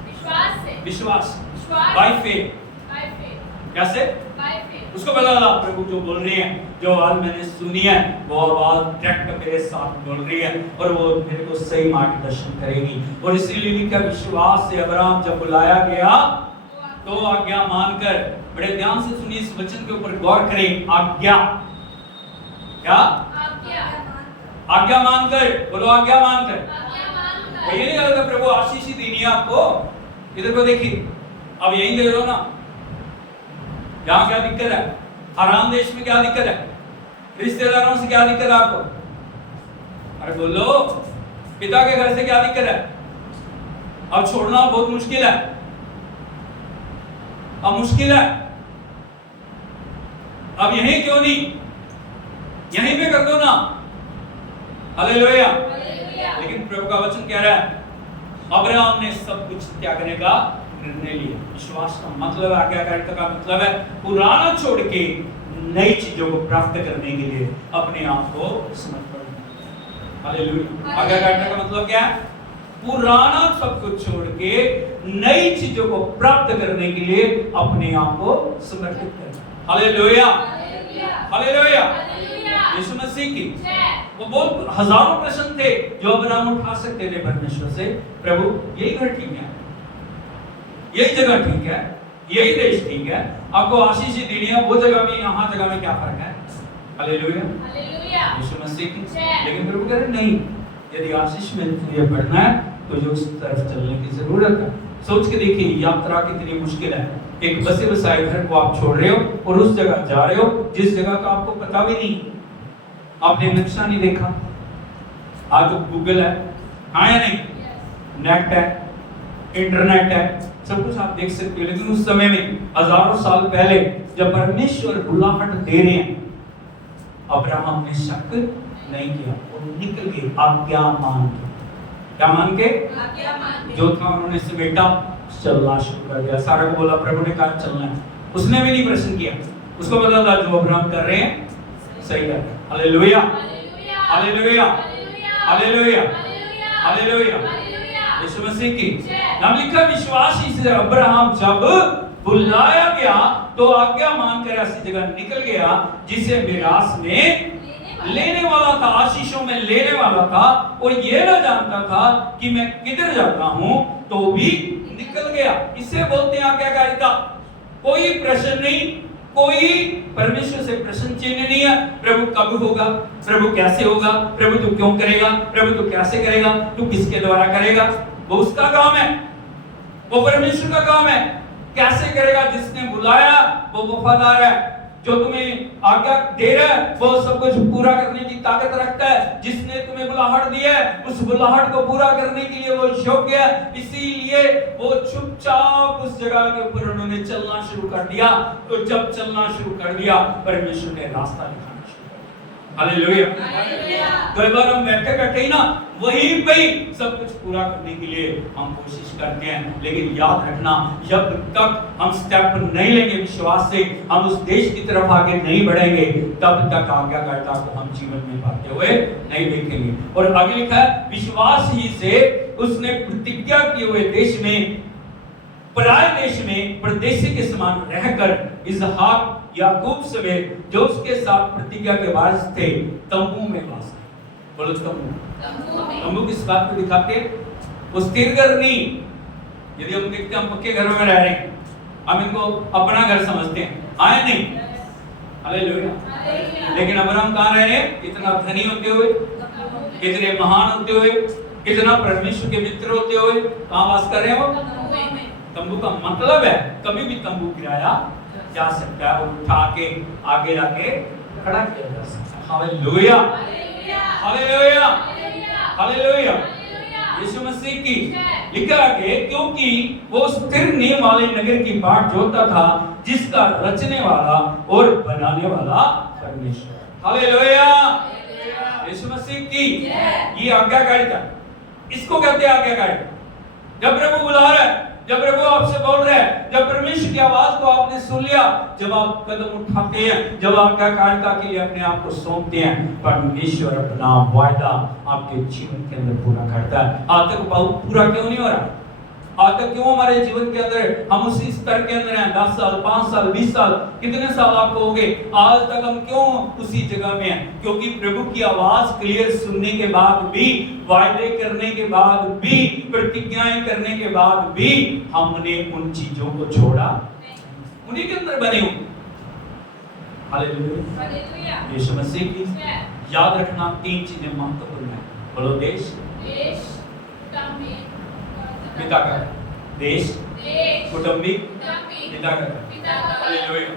विश्वास बाय फेथ। कैसे? उसको पता प्रभु जो बोल रही है, जो आवाज मैंने सुनी है वो आवाज डायरेक्ट मेरे साथ बोल रही है और वो मेरे को सही मार्गदर्शन करेगी। और इसीलिए लिखा विश्वास से अब्राहम जब बुलाया गया तो आज्ञा मानकर, बड़े ध्यान से सुनिए, इस वचन के ऊपर गौर करें। आज्ञा, क्या? आज्ञा मानकर, बोलो आज्ञा मानकर। ये नहीं कहता प्रभु आशीष ही देनी है आपको। इधर को देखिए, अब यही दे रहे हो ना। यहाँ क्या दिक्कत है? हराम देश में क्या दिक्कत है? रिश्तेदारों से क्या दिक्कत है आपको? अरे बोलो, पिता के घर से क्या दिक्कत है? अब छोड़ना बहुत मुश्किल है, अब मुश्किल है। अब यहीं क्यों नहीं, यहीं पे कर दो ना। हालेलुया। लेकिन प्रभु का वचन कह रहा है अब्राहम ने सब कुछ त्यागने का निर्णय लिया। विश्वास का मतलब, आज्ञाकारिता का मतलब है पुराना छोड़ के नई चीजों को प्राप्त करने के लिए अपने आप को समर्पण। हालेलुया। आज्ञाकारिता का मतलब क्या है? पुराना सब कुछ छोड़ के नई चीजों को प्राप्त करने के लिए अपने आप को समर्पित करना। Hallelujah, hallelujah. यीशु मसीह की वो बहुत हजारों प्रश्न थे जो अब्राहम उठा सकते थे परमेश्वर से, प्रभु यही घर ठीक है, यही जगह ठीक है, यही देश ठीक है, आपको आशीष ही देनी है, वो जगह में यहाँ जगह में क्या फर्क है? हालेलुया, यीशु मसीह की। लेकिन प्रभु कह रहे नहीं, यदि आशीष में तुझे बढ़ना है तो जो उस तरफ चलने की जरूरत है। सोच के देखिए, यात्रा कितनी मुश्किल है। एक बसे बसाए घर को आप छोड़ रहे हो और उस जगह जा रहे हो जिस जगह का आपको पता भी नहीं, आपने नक्शा नहीं देखा। आज तो गूगल है, हाँ या नहीं? नेट है, इंटरनेट है, सब कुछ आप देख सकते हो। लेकिन उस समय में हजारों साल पहले जब परमेश्वर बुलाहट दे रहे हैं, अब्राहम ने शक नहीं किया और निकल गए आज्ञा मान के। क्या मान के? जो था उन्होंने समेटा, चलना शुरू कर दिया। सारा को बोला, प्रभु ने कहा चलना है। उसने भी नहीं प्रश्न किया, उसको पता था जो अब्राहम कर रहे हैं सही है। Hallelujah, hallelujah, hallelujah, hallelujah. Yeshu Masih की नाम लिखा विश्वासी से अब्राहम जब बुलाया गया तो आज्ञा मानकर ऐसी जगह निकल गया जिसे मिरास में लेने वाला था, आशीषों में लेने वाला था। और ये ना जानता था कि मैं किधर जाता हूं, तो भी निकल गया। इसे बोलते हैं आज्ञाकारिता। कोई प्रश्न नहीं, कोई परमेश्वर से प्रश्न चिन्ह नहीं है। प्रभु कब होगा, प्रभु कैसे होगा, प्रभु तू क्यों करेगा, प्रभु तू कैसे करेगा, तू किसके द्वारा करेगा, वो उसका काम है, वो परमेश्वर का काम है। कैसे करेगा? जिसने बुलाया वो वफादार है, जो तुम्हें आज्ञा दे रहा है वो सब कुछ पूरा करने की ताकत रखता है। जिसने तुम्हें बुलाहट दी है उस बुलाहट को पूरा करने के लिए वो योग्य है। इसीलिए वो चुपचाप उस जगह के ऊपर उन्होंने चलना शुरू कर दिया। तो जब चलना शुरू कर दिया परमेश्वर ने रास्ता दिखाना शुरू कर दिया। हालेलुया। कई बार हम बैठे बैठे ही ना वहीं पे ही सब कुछ पूरा करने के लिए हम कोशिश करते हैं। लेकिन याद रखना, जब तक हम स्टेप नहीं लेंगे विश्वास से, हम उस देश की तरफ आगे नहीं बढ़ेंगे, तब तक आज्ञाकारिता को हम जीवन में पाते हुए नहीं देखेंगे। और आगे लिखा है विश्वास ही से उसने प्रतिज्ञा किए हुए देश में, पराये देश में परदेशी के समान रहकर इसहाक याकूब समेत जो उसके साथ प्रतिज्ञा के वारिस थे तंबू में वास। बोलो तंबू। तंबू किस बात को दिखाते हैं? वो स्थिर घर नहीं। यदि हम देखते हैं हम पक्के घरों में रह रहे हैं, हम इनको अपना घर समझते हैं, आए नहीं? हालेलुया। लेकिन अब्राहम कहाँ रह रहे हैं? इतना धनी होते हुए, इतने महान होते हुए, इतना परमेश्वर के मित्र होते हुए कहाँ वास कर रहे हैं? वो तंबू का मतलब है कभी भी तंबू गिराया जा सकता है, उठा के आगे जाके खड़ा किया जा सकता है। Hallelujah, hallelujah, hallelujah. Yeshu Masih की लिखा है क्योंकि वो स्थिर नियम वाले नगर की बाट जोतता था जिसका रचने वाला और बनाने वाला परमेश्वर। हालेलुया, यीशु मसीह की ये आज्ञाकारिता। इसको कहते हैं आज्ञा गाइड। जब प्रभु बुला रहा है, जब प्रभु आपसे बोल रहा है, जब परमेश्वर की आवाज को आपने सुन लिया, जब आप कदम उठाते हैं, जब आप आज्ञाकारिता के लिए अपने आप को सौंपते हैं, परमेश्वर अपना वायदा आपके जीवन के अंदर पूरा करता है। आज तक पूरा क्यों नहीं हो रहा? आज तक क्यों हमारे जीवन के अंदर हम उसी स्तर के अंदर हैं? 10 साल, 5 साल, 20 साल, कितने साल आपको हो गए, आज तक हम क्यों उसी जगह में हैं? क्योंकि प्रभु की आवाज क्लियर सुनने के बाद भी, वायदे करने के बाद भी, प्रतिज्ञाएं करने के बाद भी हमने उन चीजों को छोड़ा, उन्हीं के अंदर बने हो। हालेलुया। यीशु मसीह की याद रखना 3 चीजें महत्वपूर्ण है। बोलो देश, पिता का, देश, कुटुंबिक, पिता का। हालेलुया।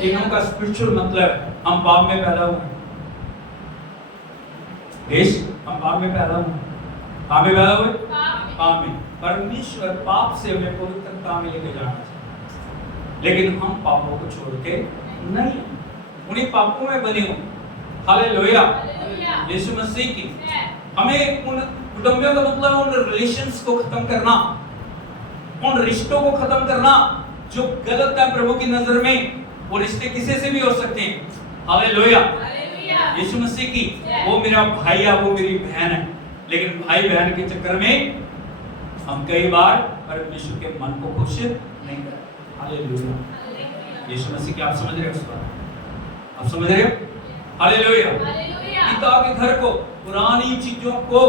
तीनों का स्पिरिचुअल मतलब हम पाप में पैदा हुए। देश, हम पाप में पैदा हुए। पाप में पैदा हुए, पाप में। परमेश्वर पाप से हमें पवित्रता में लेके जाना चाहता है, लेकिन हम पापों को छोड़ के नहीं, उन्हीं पापों में बने हो। हालेलुया। यीशु मसीह की हमें उन कुटुंबियों का मतलब उन रिलेशंस को खत्म करना, उन रिश्तों को खत्म करना जो गलत है प्रभु की नजर में। वो रिश्ते किसी से भी हो सकते हैं। हालेलुया। यीशु मसीह की वो मेरा भाई है, वो मेरी बहन है, लेकिन भाई बहन के चक्कर में हम कई बार परमेश्वर के मन को खुश नहीं करते। हालेलुया। यीशु मसीह की आप समझ रहे हो उस बात? आप समझ रहे हो? हालेलुया। पिता के घर को, पुरानी चीजों को,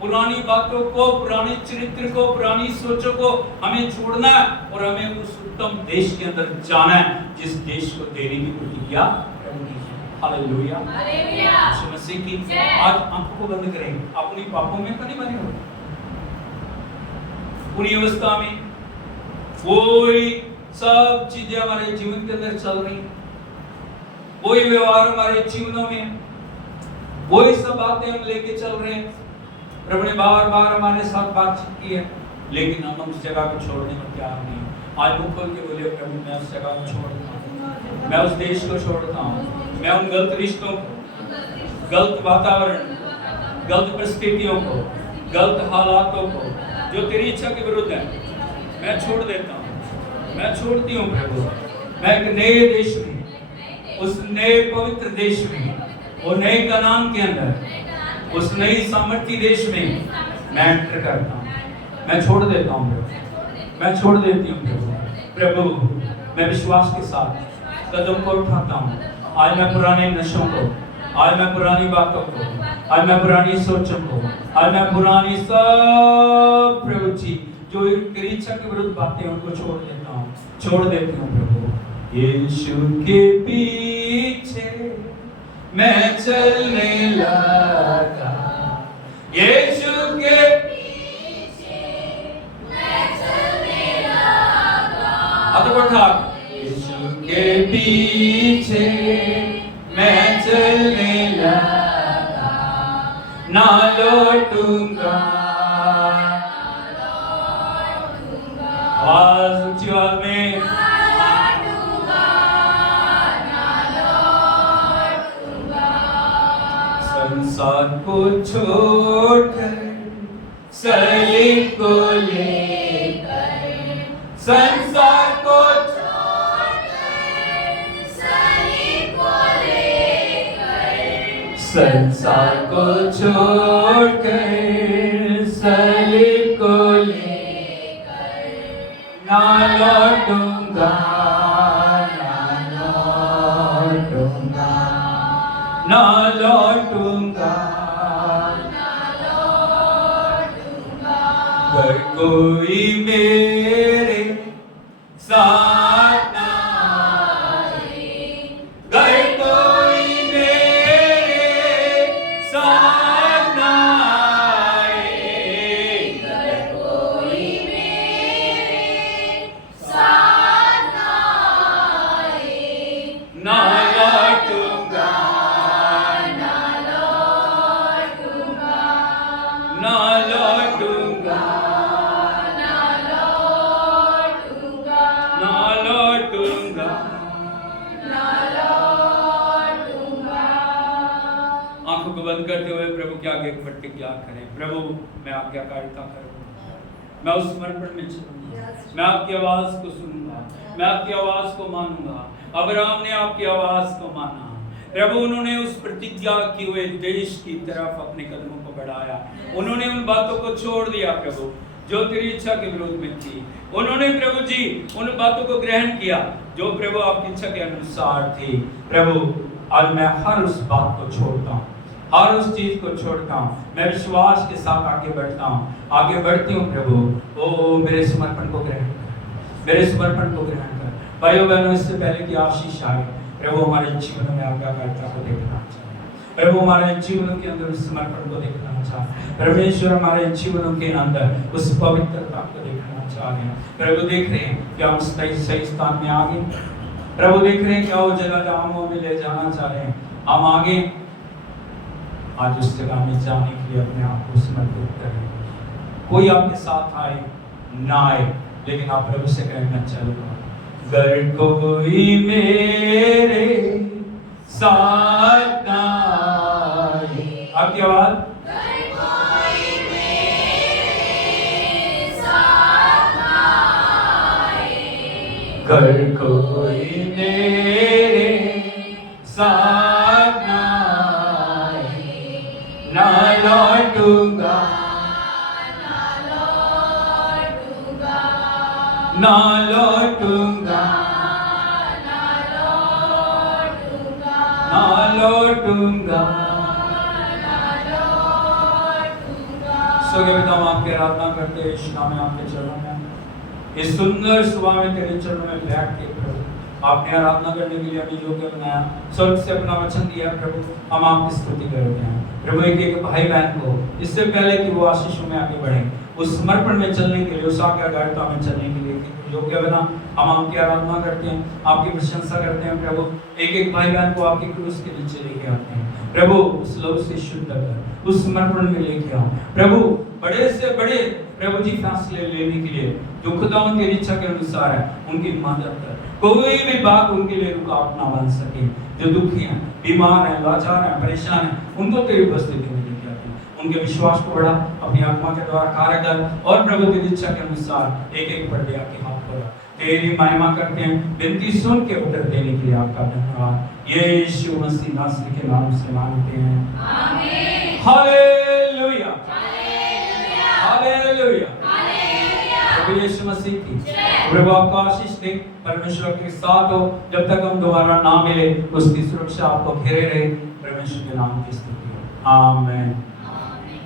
पुरानी बातों को, पुराने चरित्र को, पुरानी सोचों को हमें छोड़ना है और हमें उस उत्तम देश के अंदर जाना है जिस देश को देने की प्रतिज्ञा करनी है। हालेलुया। यीशु मसीह की आज आंखों को बंद करेंगे। अपनी पापों में तो नहीं बने हो, पूरी अवस्था में वही सब चीजें हमारे जीवन के अंदर चल रही हैं, वही व्यवहार हमारे जीवनों में, वही सब बातें हम लेके चल रहे हैं। प्रभु ने बार बार हमारे साथ बातचीत की है, लेकिन हम उस जगह को छोड़ने को तैयार नहीं। आज मुख खोल के बोले, प्रभु मैं उस जगह को छोड़ता हूँ, मैं उस देश को छोड़ता हूँ, मैं उन गलत रिश्तों को, गलत वातावरण, गलत परिस्थितियों को, गलत हालातों को जो तेरी इच्छा के विरुद्ध है, मैं छोड़ देता हूँ, मैं छोड़ती हूँ प्रभु। मैं एक नए देश में, उस नए पवित्र देश में, वो नए कनान के अंदर, उस नई सामर्थ्य देश में मैं एंटर करता हूँ। मैं छोड़ देता हूँ प्रभु, मैं छोड़ देती हूँ प्रभु। मैं विश्वास के साथ कदम को उठाता हूँ। आज मैं पुराने नशों को, आज मैं पुरानी बातों को, आज मैं पुरानी सोचों को, आज मैं पुरानी सब प्रभु जी जो तेरी इच्छा के विरुद्ध बातें उनको छोड़ देता हूँ, छोड़ देती हूँ प्रभु। यीशु के पीछे मैं चलने लगा, यीशु के पीछे मैं चलने लगा। हाथ उठा, यीशु के पीछे मैं चलने लगा, ना लौटूंगा। आवाज ऊंची आवाज में, संसार को छोड़कर, सलीब को लेकर, संसार को छोड़कर, सलीब को लेकर, संसार को छोड़कर, सलीब को लेकर, ना लौटूंगा, ना लौटूंगा, ना लौटूंगा, ना लौटूंगा। अगर कोई मेरे साथ ना आए, अगर कोई मेरे साथ ना आए, अगर कोई मेरे साथ ना आए, ना लौटूंगा, ना लौटूंगा, ना लौटूंगा। आंखों को बंद करते हुए प्रभु के आगे एक प्रतिज्ञा करें। प्रभु मैं आज्ञाकारिता करूंगा, मैं उस समर्पण में चलूंगा, मैं आपकी आवाज को सुनूंगा, मैं आपकी आवाज को मानूंगा। अब्राहम ने आपकी आवाज को माना प्रभु, उन्होंने उस प्रतिज्ञा किए हुए देश की तरफ अपने कदमों को बढ़ाया। उन्होंने उन बातों को छोड़ दिया प्रभु जो तेरी इच्छा के विरोध में थी। उन्होंने प्रभु जी उन बातों को ग्रहण किया जो प्रभु आपकी इच्छा के अनुसार थी। प्रभु आज मैं हर उस बात को छोड़ता हूँ, हर उस चीज को छोड़ता हूँ, मैं विश्वास के साथ आगे बढ़ता हूँ, आगे बढ़ती हूँ। प्रभु ओ मेरे समर्पण को ग्रहण कर, मेरे समर्पण को ग्रहण कर। भाइयों बहनों, इससे पहले कि आशीष आए, प्रभु हमारे जीवन में आज्ञाकारिता को देखना चाहिए। प्रभु हमारे जीवनों के अंदर उस समर्पण को देखना चाहते। परमेश्वर हमारे जीवनों के अंदर उस पवित्रता को देखना चाह रहे हैं। प्रभु देख रहे हैं कि हम सही स्थान में आगे, प्रभु देख रहे हैं क्या वो जगह जहाँ हम हमें ले जाना चाह रहे हैं, हम आगे आज उस जगह में जाने के लिए अपने आप को समर्पित करें। कोई आपके साथ आए ना आए, लेकिन आप प्रभु से कहें मैं चलूंगा। अगर कोई मेरे साथ ना आए, आपकी आवाज, अगर कोई मेरे साथ ना आए, ना लौटूंगा, ना लौटूंगा, ना लौटूंगा। सोगे पिता, हम आपकी आराधना करते हैं, इस नाम में आपके चरणों में, इस सुंदर सुबह में तेरे चरणों में बैठ के प्रभु आपने आराधना करने के लिए हमें योग्य बनाया, स्वर्ग से अपना वचन दिया प्रभु, हम आपकी स्तुति करते हैं। प्रभु एक एक भाई बहन को इससे पहले कि वो आशीषों में आगे बढ़े, उस समर्पण में चलने के लिए, उस आज्ञाकारिता में चलने के लिए योग्य बना, हम आपकी आराधना करते हैं, आपकी प्रशंसा करते हैं। प्रभु एक एक भाई बहन को आपकी क्रूस के नीचे लेके आते हैं प्रभु, उस लहू से शुद्ध कर, उस समर्पण में लेके आओ प्रभु। बड़े से बड़े प्रभु जी फैसले लेने के लिए जो खुदा उनकी इच्छा के अनुसार है, उनकी मदद कर। कोई भी बात उनके लिए रुकावट ना बन सके। जो दुखी हैं, बीमार हैं, लाचार हैं, परेशान हैं, उनको तेरी उपस्थिति में लेके आते हैं। उनके विश्वास को बढ़ा, अपनी आत्मा के द्वारा कार्य कर, और प्रभु तेरी इच्छा के अनुसार एक एक पर दिया के हाथ पर तेरी महिमा करते हैं। विनती सुन के उत्तर देने के लिए आपका धन्यवाद। यीशु मसीह नासरी के नाम से मांगते हैं, आमीन। हालेलुया, हालेलुया, प्रभु यीशु मसीह की प्रभु आपको आशीष दे, परमेश्वर के साथ हो। जब तक हम दोबारा ना मिले, उसकी सुरक्षा आपको घेरे रहे। परमेश्वर के नाम की स्तुति हो, आमीन।